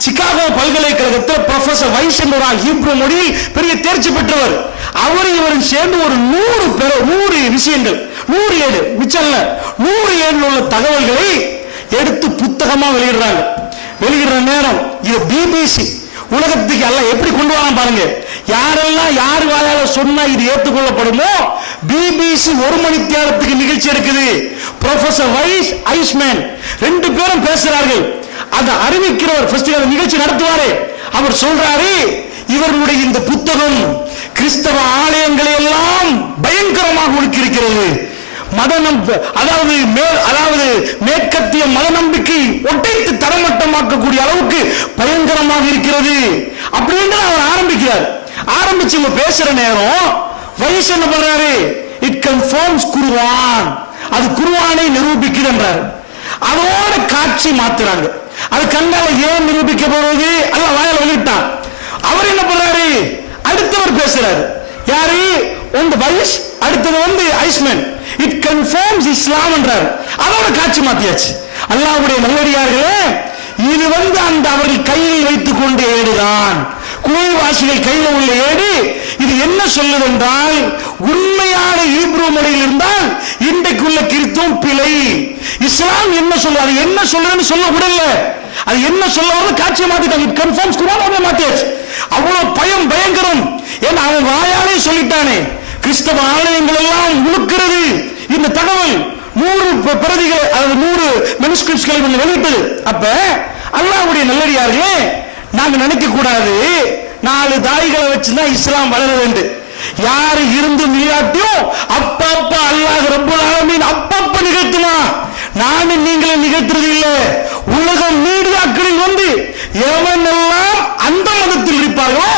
சிகாகோ பல்கலைக்கழகத்தில் ப்ரொஃபசர் வைஸ் என்பவர் ஹீப்ரு மொழியில் பெரிய தேர்ச்சி பெற்றவர். அவர் இவரும் சேர்ந்து ஒரு 100 விஷயங்கள் 100 ஏடு மிச்சல்ல 100 ஏடுல உள்ள தகவல்களை எடுத்து புத்தகமா வெளியிடுறாங்க. வெளியிடுற நேரம் இது பிபிசி உலகத்துக்கு எல்லாம் எப்படி கொண்டு வரலாம் பாருங்க. யாரெல்லாம் யார் வாயால சொன்னா இது ஏற்றுக்கொள்ளப்படுமோ பிபிசி 1 மணி நேரத்துக்கு நிகழ்ச்சி இருக்குது. ப்ரொஃபசர் வைஸ் ஐஸ்மேன் 2 பேரும் பேசுறார்கள். அதை அறிவிக்கிறவர் ஃபர்ஸ்ட் நிகழ்ச்சி நடத்துவாரு. அவர் சொல்றாரு, இவர்களுடைய இந்த புத்தகம் கிறிஸ்தவ ஆலயங்களை எல்லாம் பயங்கரமாக ஒடுக்கியிருக்கிறது. அதாவது மேற்கத்திய மத நம்பிக்கை ஒட்டைத்து தரமட்டமாக்கக்கூடிய அளவுக்கு பயங்கரமாக இருக்கிறது அப்படின்னு அவர் ஆரம்பிக்கிறார். ஆரம்பிச்சு பேசுற நேரம் வைஸ் என்ன பண்றாரு, இட் கன்ஃபர்ம்ஸ் குர்ஆன், அது குர்ஆனை நிரூபிக்குது என்றார். அதோட காட்சி மாத்துறாங்க. அது கண்ணால ஏன் நிரூபிக்கப்படுவது அல்ல வாயில வெளியிட்டான். அவர் என்ன பண்றாரு, அடுத்தவர் பேசுறாரு. யாரு இந்த வைஸ், அடுத்தது ஐஸ்மேன், இட் கன்ஃபர்ம்ஸ் இஸ்லாம் என்றார். அதோட காட்சி மாத்தியாச்சு. அல்லாஹ்வுடைய நல்லடியார்களே, இது அந்த அவர்கள் கையில் வைத்துக் கொண்ட ஏடுதான், குகைவாசிகள் கையில் உள்ள ஏடு. இது என்ன சொல்லுது என்றால், உண்மையான ஹீப்ரு மொழியில் இருந்தால் இன்றைக்குள்ள கிறிஸ்துவம் பிழை. இஸ்லாம் என்ன சொல்லுது, அது என்ன சொல்லுதுன்னு சொல்ல விடல. அது என்ன சொல்ல வந்து காட்சியை மாத்திட்டாங்க. இட் கன்ஃபர்ம்ஸ் குர்ஆன் மாத்தியாச்சு. அவ்வளவு பயங்கரம். ஏன்னா அவன் வாயாலே சொல்லிட்டானே, கிறிஸ்தவ ஆலயங்கள் எல்லாம் முழுக்கிறது. இந்த தகவல் 100 பிரதிகள், அதாவது 100 மெனுஸ்கிரிப்ட்ஸ்களை வெளியிட்டது. அப்ப அல்லாஹ்வுடைய நல்லடியார்களே, நாங்க நினைக்க கூடாது 4 தாய்களை வச்சுதான் இஸ்லாம் வளர வேண்டும். யாரு இருந்து நிகழ்த்தியும் அப்பப்ப அல்லாஹ் ரப்பல் ஆலமீன் அப்பப்ப நிகழ்த்துமா. நானும் நீங்களும் நிகழ்த்துறது இல்லை. உலகம் மீடியாக்களில் எவனெல்லாம் அந்த மதத்தில் இருப்பார்களோ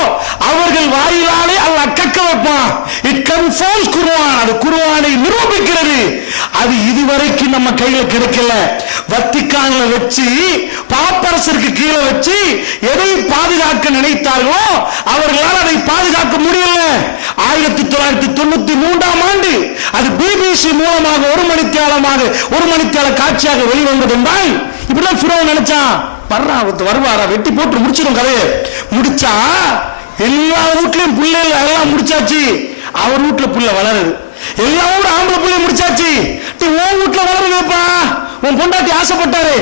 அவர்கள் வாயிலாலே அல்லாஹ் கக்க வைப்பான். இட் கன்ஃபர்ம்ஸ் குர்ஆன், அது குர்ஆனை நிரூபிக்கிறது. அது இதுவரைக்கும் நம்ம கையில கிடைக்கல. வத்திக்கான்ல வச்சு பாப்பரசருக்கு கீழே வச்சு எதை பாதுகாக்க நினைத்தார்களோ அவர்களால் அதை பாதுகாக்க முடியல. 1993ஆம் ஆண்டு அது பிபிசி மூலமாக 1 மணித்தியால காட்சியாக வெளிவந்தது என்றால் இப்படிதான் ஃபிரௌன் நினைச்சான். வருவாரா வெட்டி போட்டு முடிச்சிடும் கதையை. முடிச்சா எல்லா வீட்லயும் பிள்ளைகள் எல்லாம் முடிச்சாச்சு. அவர் வீட்டுல புள்ள வளருது. எல்லா ஊரும் ஆம்பளை பிள்ளை முடிச்சாச்சு. உன் வீட்டுல வளருதுப்பா, உன் பொண்டாட்டி ஆசைப்பட்டாரு.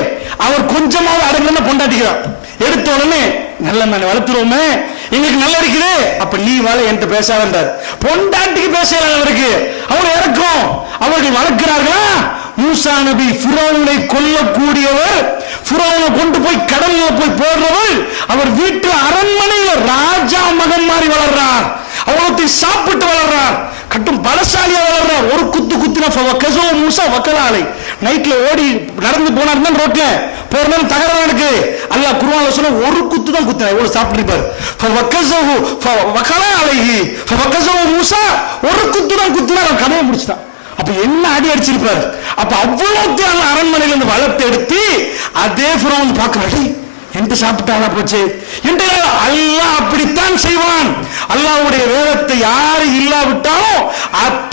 அவர் கொஞ்சமாவது அடங்குன பொண்டாட்டிக்கிறார். எடுத்த உடனே நல்ல நான் வளர்த்துருவோமே, எங்களுக்கு நல்லா இருக்குது, அப்ப நீ வாழ என்கிட்ட பேசாதன்றார். பொண்டாட்டிக்கு பேசல அவருக்கு. அவர் இறக்கும். அவர்கள் வளர்க்கிறார்களா? மூசா நபி ஃபிரௌனை கொல்லக்கூடியவர், ஃபிரௌனை கொண்டு போய் கடல்ல போய் போடுறவர், அவர் வீட்டு அரண்மனையில் ராஜா மகன் மாதிரி வளர்றார். அவ்வளோத்தை சாப்பிட்டு வளர்றார். கட்டும் பலசாலியா வளர்றார். ஒரு குத்துனா மூசா வக்கலாலை நைட்ல ஓடி நடந்து போனார் ரோட்ல போறதும் தகராறு இருக்கு. அல்லாஹ் குர்ஆன்ல சொன்ன ஒரு குத்து தான் குத்துனா எவ்வளவு சாப்பிட்டுருப்பார். மூசா ஒரு குத்து தான் குத்துனா அவன் கதையை முடிச்சுட்டான். அப்ப என்ன அடி அடிச்சிருப்பாரு. அப்ப அவ்வளவு அரண்மனையில இருந்து வளர்த்து எடுத்து அதே ஃபிரௌன் பார்க்கறாரு, என்று சாப்பிட்டாளா போச்சு என்று. அல்லாஹ் அப்படித்தான் செய்வான். அல்லாஹ்வுடைய வேதத்தை யாரு இல்லாவிட்டாலும் அப்ப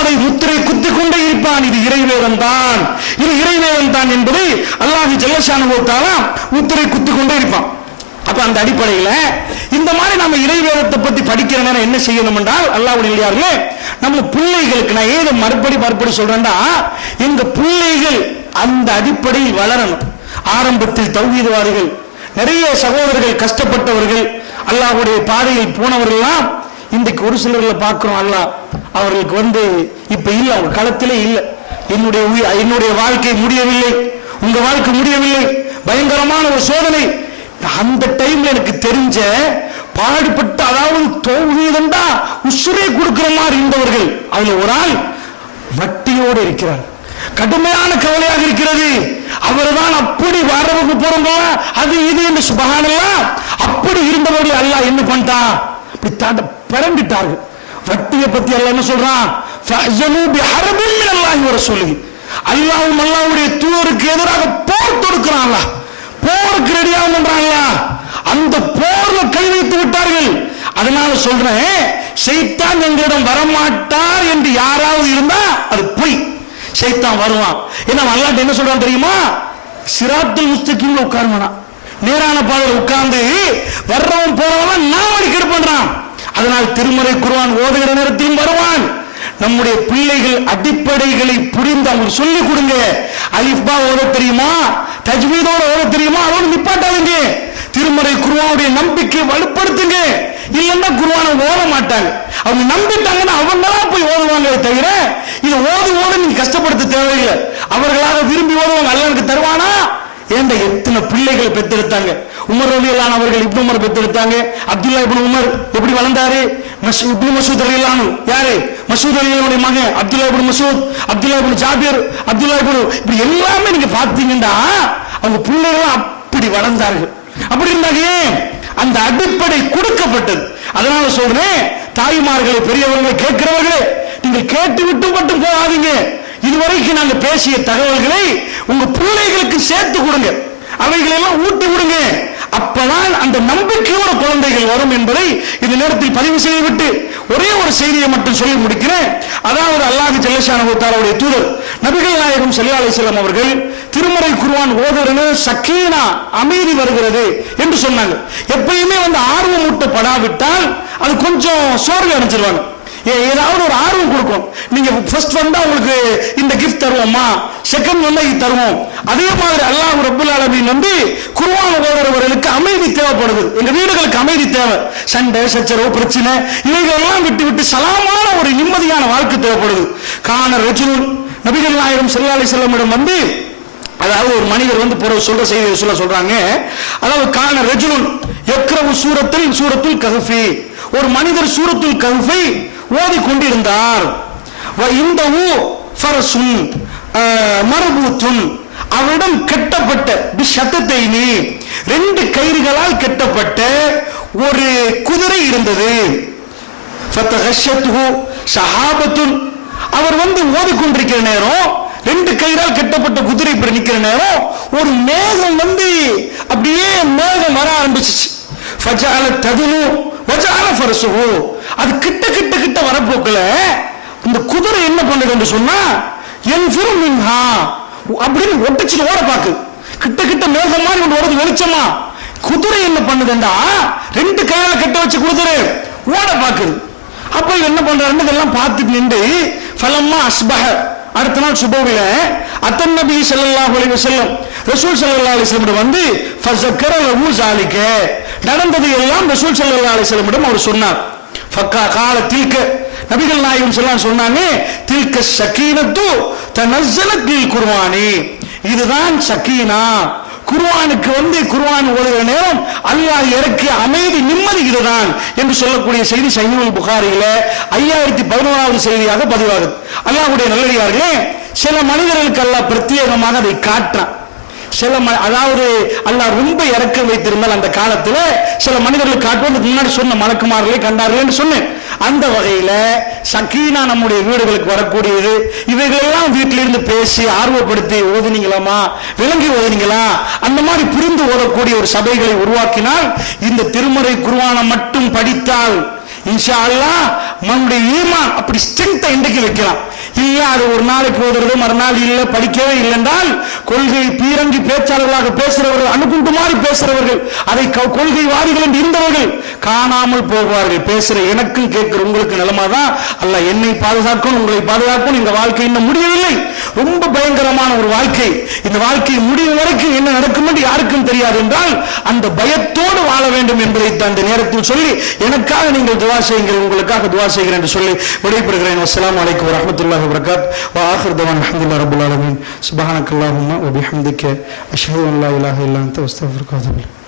அதை முத்திரை குத்தி கொண்டே இருப்பான். இது இறைவேதம் தான், இது இறைவேதம் தான் என்பதை அல்லாஹ் ஜல்லஷானஹு வ தஆலா முத்திரை குத்தி கொண்டே இருப்பான். அப்ப அந்த அடிப்படையில இந்த மாதிரி நம்ம இறைவேதத்தை பத்தி படிக்கிற நேரம் என்ன செய்யணும் என்றால், அல்லாஹ்வுடைய இல்லையார்களே, நம்ம பிள்ளைகளுக்கு, நான் ஏன் மறுபடி சொல்றேன்டா, எங்க பிள்ளைகள் அந்த அடிப்படையில் வளரணும். ஆரம்பத்தில் தௌஹீத்வாதிகள், நிறைய சகோதரர்கள் கஷ்டப்பட்டவர்கள், அல்லாஹ்வுடைய பாதையில் போனவர்கள்லாம் இன்றைக்கு ஒரு சிலர்களை பார்க்கிறோம். அல்லாஹ் அவர்களுக்கு இப்ப இல்ல, அவங்க களத்திலே இல்லை. என்னுடைய வாழ்க்கை முடியவில்லை, உங்க வாழ்க்கை முடியவில்லை, பயங்கரமான ஒரு சோதனை. அந்த டைம்ல எனக்கு தெரிஞ்ச பாடுபட்டு, அதாவது தௌஹீதண்டா உசுரே கொடுக்கிற மாதிரி இருந்தவர்கள், அதுல ஒரு ஆள் வட்டியோடு இருக்கிறார். கடுமையான கவலையாக இருக்கிறது. அவர்தான் அப்படி வரவுக்கு போறோம் அது இது என்று சுபஹானல்லாஹ் அப்படி இருந்தவர்கள் அல்லாஹ் என்ன பண்ணிட்டான், அப்படி பரம்பிட்டார்கள். வட்டியை பத்தி அல்லாஹ் என்ன சொல்றான், ஃபஅஸனு பிஹர்பின் மினல்லாஹி வ ரசூலிஹி, அல்லாஹ்வும் அல்லாஹ்வுடைய தூதருக்கு எதிராக போர் தொடுக்கிறான். அல்லாஹ் போருக்கு ரெடியாக பண்றாங்க. அந்த போர்ல கை வைத்து விட்டார்கள். அதனால சொல்றேன், ஷைத்தான் எங்களிடம் வரமாட்டார் என்று யாராவது இருந்தா அது பொய். ஷைத்தான் வருவான். ஏன்னா அல்லாஹ் என்ன சொல்றான் தெரியுமா, சிராத்துல் முஸ்தகீம்ல உட்காருவானா, நேரான பாதையில் உட்கார்ந்து வர்றவன் போறவன் நாவடி கெடுப்பண்றான். அதனால் திருமறை குர்ஆன் ஓதுகிற நேரத்திலும் வருவான். நம்முடைய பிள்ளைகள் அடிப்படைகளை புரிந்து அவங்களுக்கு சொல்லிக் கொடுங்க. அலிஃப் பா ஓத தெரியுமா, தஜ்வீதோட ஓத தெரியுமா, அதோடு நிப்பாட்டாதீங்க. திருமறை குர்ஆனுடைய நம்பிக்கை வலுப்படுத்துங்க. இல்லைன்னா குர்ஆனை ஓத மாட்டாங்க. அவங்க நம்பிட்டாங்கன்னா அவங்களா போய் ஓதுவாங்க. தவிர இதை ஓது நீங்க கஷ்டப்படுத்த தேவையில்லை. அவர்களாக விரும்பி ஓதுவாங்க. அல்லாஹ்வுக்கு தருவானா? ஏண்ட எத்தனை பிள்ளைகளை பெற்றெடுத்தாங்க. உமர் ரலியல்லாஹு அன்ஹு அவர்கள் இப்னு உமர் பெற்றெடுத்தாங்க. அப்துல்லா இப்னு உமர் எப்படி வளர்ந்தாரு? இப்னு மஸ்ஊத் ரலியல்லாஹு அன்ஹு யாரு? மஸ்ஊத் ரலியல்லாஹு மகன் அப்துல்லா இப்னு மஸ்ஊத், அப்துல்லா இப்னு ஜாபிர், அப்துல்லா இப்னு, இப்படி எல்லாமே நீங்க பார்த்தீங்கன்னா அவங்க பிள்ளைகள் அப்படி வளர்ந்தார்கள். அப்படி இருந்தாங்க. அந்த அடிப்படை கொடுக்கப்பட்டது. அதனால சொல்றேன், தாய்மார்களை, பெரியவர்களை, கேட்கிறவர்களே, நீங்கள் கேட்டு விட்டு மட்டும் போகாதீங்க. இதுவரைக்கும் நாங்க பேசிய தகவல்களை உங்க பிள்ளைகளுக்கு சேர்த்து கொடுங்க, அவைகளெல்லாம் ஊட்டி விடுங்க. அப்பதான் அந்த நம்பிக்கையோட குழந்தைகள் வரும் என்பதை இந்த நேரத்தில் பதிவு செய்துவிட்டு ஒரே ஒரு செய்தியை மட்டும் சொல்லி முடிக்கிறேன். அதாவது அல்லாஹ் ஜல்லஷானஹு வ தஆலாவுடைய தூதர் நபிகள் நாயகம் ஸல்லல்லாஹு அலைஹி வஸல்லம் அவர்கள் திருமறை குர்ஆன் ஓதுறனே சக்கீனா, அமைதி வருகிறது என்று சொன்னாங்க. எப்பயுமே ஆர்வம் ஊட்டப்படாவிட்டால் அது கொஞ்சம் சோர்வு அடைஞ்சிருவாங்க. ஏதாவது ஒரு ஆர்வம் கொடுக்கும். நீங்க ஃபர்ஸ்ட் வந்தா உங்களுக்கு இந்த கிஃப்ட் தருவோமா, செகண்ட் வந்தா இது தருவோம். அதே மாதிரி அல்லாஹ் ரப்பல் ஆலமீன் குர்ஆன் ஓதுறவர்களுக்கு அமைதி தேவைப்படுது. எங்க வீடுகளுக்கு அமைதி தேவை. சண்டை சச்சரவு பிரச்சனை இவைகளெல்லாம் விட்டு சலாமான ஒரு நிம்மதியான வாழ்க்கை தேவைப்படுது. கான ரஜுலுன், நபிகள் நாயகம் ஸல்லல்லாஹு அலைஹி வஸல்லம் அதாவது ஒரு மனிதர் சொல்ற செய்தி சொல்றாங்க. அதாவது கான ரஜுலுன் யக்ரவு சூரத்துல் கஹ்ஃபி, ஒரு மனிதர் சூரத்துல் கஹ்ஃபை ஓதிக்கொண்டிருந்தார். அவரிடம் கட்டப்பட்ட பிஷத்தத்தைனி, 2 கயிறுகளால் கட்டப்பட்ட ஒரு குதிரை இருந்தது. அவர் ஓதிக்கொண்டிருக்கிற நேரம், 2 கயிறால் கட்டப்பட்ட குதிரை இப்படி நிக்கிற நேரம் ஒரு மேகம் அப்படியே மேகம் வர ஆரம்பிச்சிச்சு. அது கிட்ட வரப்போக்கல இந்த குதிரை என்ன பண்ணுது என்று சொன்னா, அப்படின்னு ஒட்டச்சு ஓட பாக்கு. கிட்ட மேகம் மாதிரி ஒன்று வெளிச்சமா. குதிரை என்ன பண்ணுதுண்டா, 2 கையால கட்ட வச்சு குதிரை ஓட பாக்குது. அப்ப என்ன பண்றாருன்னு இதெல்லாம் பார்த்துட்டு நின்று ஃபலம்மா அஸ்பஹ, அடுத்த நாள் சுபவில அத்தன் நபி ஸல்லல்லாஹு அலைஹி வஸல்லம் ரசூல் ஸல்லல்லாஹு அலைஹி வஸல்லம் ஃபஸக்கர லஹு ஸாலிக, நடந்தது எல்லாம் ரசூல் ஸல்லல்லாஹு அலைஹி வஸல்லம் அவர் சொன்னார். ஃபக்கா கால தில்க, நபிகள் நாயகம் ஸல்லல்லாஹு சொன்னாங்க, தில்க ஸகீனத்து தனஸ்ஸலத் பில் குர்ஆனி, இதுதான் சக்கீனா. குர்ஆனுக்கு குர்ஆன் ஓதுகிற நேரம் அல்லாஹ் இறக்கிய அமைதி, நிம்மதி இதுதான் என்று சொல்லக்கூடிய செய்தி சஹீஹுல் புகாரியில 5011வது செய்தியாக பதிவாகுது. அல்லாஹ்வுடைய நல்லடியார்களே, சில மனிதர்களுக்கு அல்லாஹ் பிரத்யேகமாக அதை காட்டுறான். அதாவது அல்லாஹ் ரொம்ப இறக்க வைத்திருந்தால் அந்த காலத்துல சில மனிதர்களுக்கு காட்டுவதற்கு முன்னாடி சொன்ன மலக்குமார்களை கண்டார்கள் என்று சொன்னேன். அந்த வகையில சக்கீனா நம்முடைய வீடுகளுக்கு வரக்கூடியது. இவைகளெல்லாம் வீட்டிலிருந்து பேசி ஆர்வப்படுத்தி ஓதுனீங்களாமா, விளங்கி ஓதுனீங்களா, அந்த மாதிரி புரிந்து ஓதக்கூடிய ஒரு சபைகளை உருவாக்கினால், இந்த திருமறை குர்ஆனை மட்டும் படித்தால் இன்ஷா அல்லாஹ் நம்முடைய ஈமான் அப்படி ஸ்ட்ரென்த்தை இன்றைக்கு வைக்கலாம். இல்ல அது ஒரு நாளைக்கு ஓதுறது, மறுநாள் இல்ல படிக்கவே இல்லை என்றால், கொள்கை பீரங்கி பேச்சாளர்களாக பேசுறவர்கள், அணுகுண்டு மாதிரி பேசுறவர்கள், அதை கொள்கைவாதிகள் என்று இருந்தவர்கள் காணாமல் போவார்கள். பேசுற எனக்கும் கேட்கிற உங்களுக்கு நிலைமாதான். அல்லாஹ் என்னை பாதுகாக்கணும், உங்களை பாதுகாக்கணும். இந்த வாழ்க்கை இன்னும் முடியவில்லை, ரொம்ப பயங்கரமான ஒரு வாழ்க்கை. இந்த வாழ்க்கை முடியும் வரைக்கும் என்ன நடக்கும் என்று யாருக்கும் தெரியாது என்றால், அந்த பயத்தோடு வாழ வேண்டும் என்பதை இந்த நேரத்தில் சொல்லி, எனக்காக நீங்கள் துஆ செய்யுங்கள், உங்களுக்காக துஆ செய்கிறேன் என்று சொல்லி விடைபெறுகிறேன். அஸ்ஸலாமு அலைக்கும் வரஹ்மத்துல்லாஹி வபரகாத்துஹு. வ ஆகிர் தவானா அல்ஹம்துலில்லாஹி ரப்பில் ஆலமீன். சுப்ஹானக்கல்லாஹும்ம வ பிஹம்திக அஷ்ஹது அன் லா இலாஹா இல்லா அன்த அஸ்தக்ஃபிருக வ அத்தூபு இலைக்.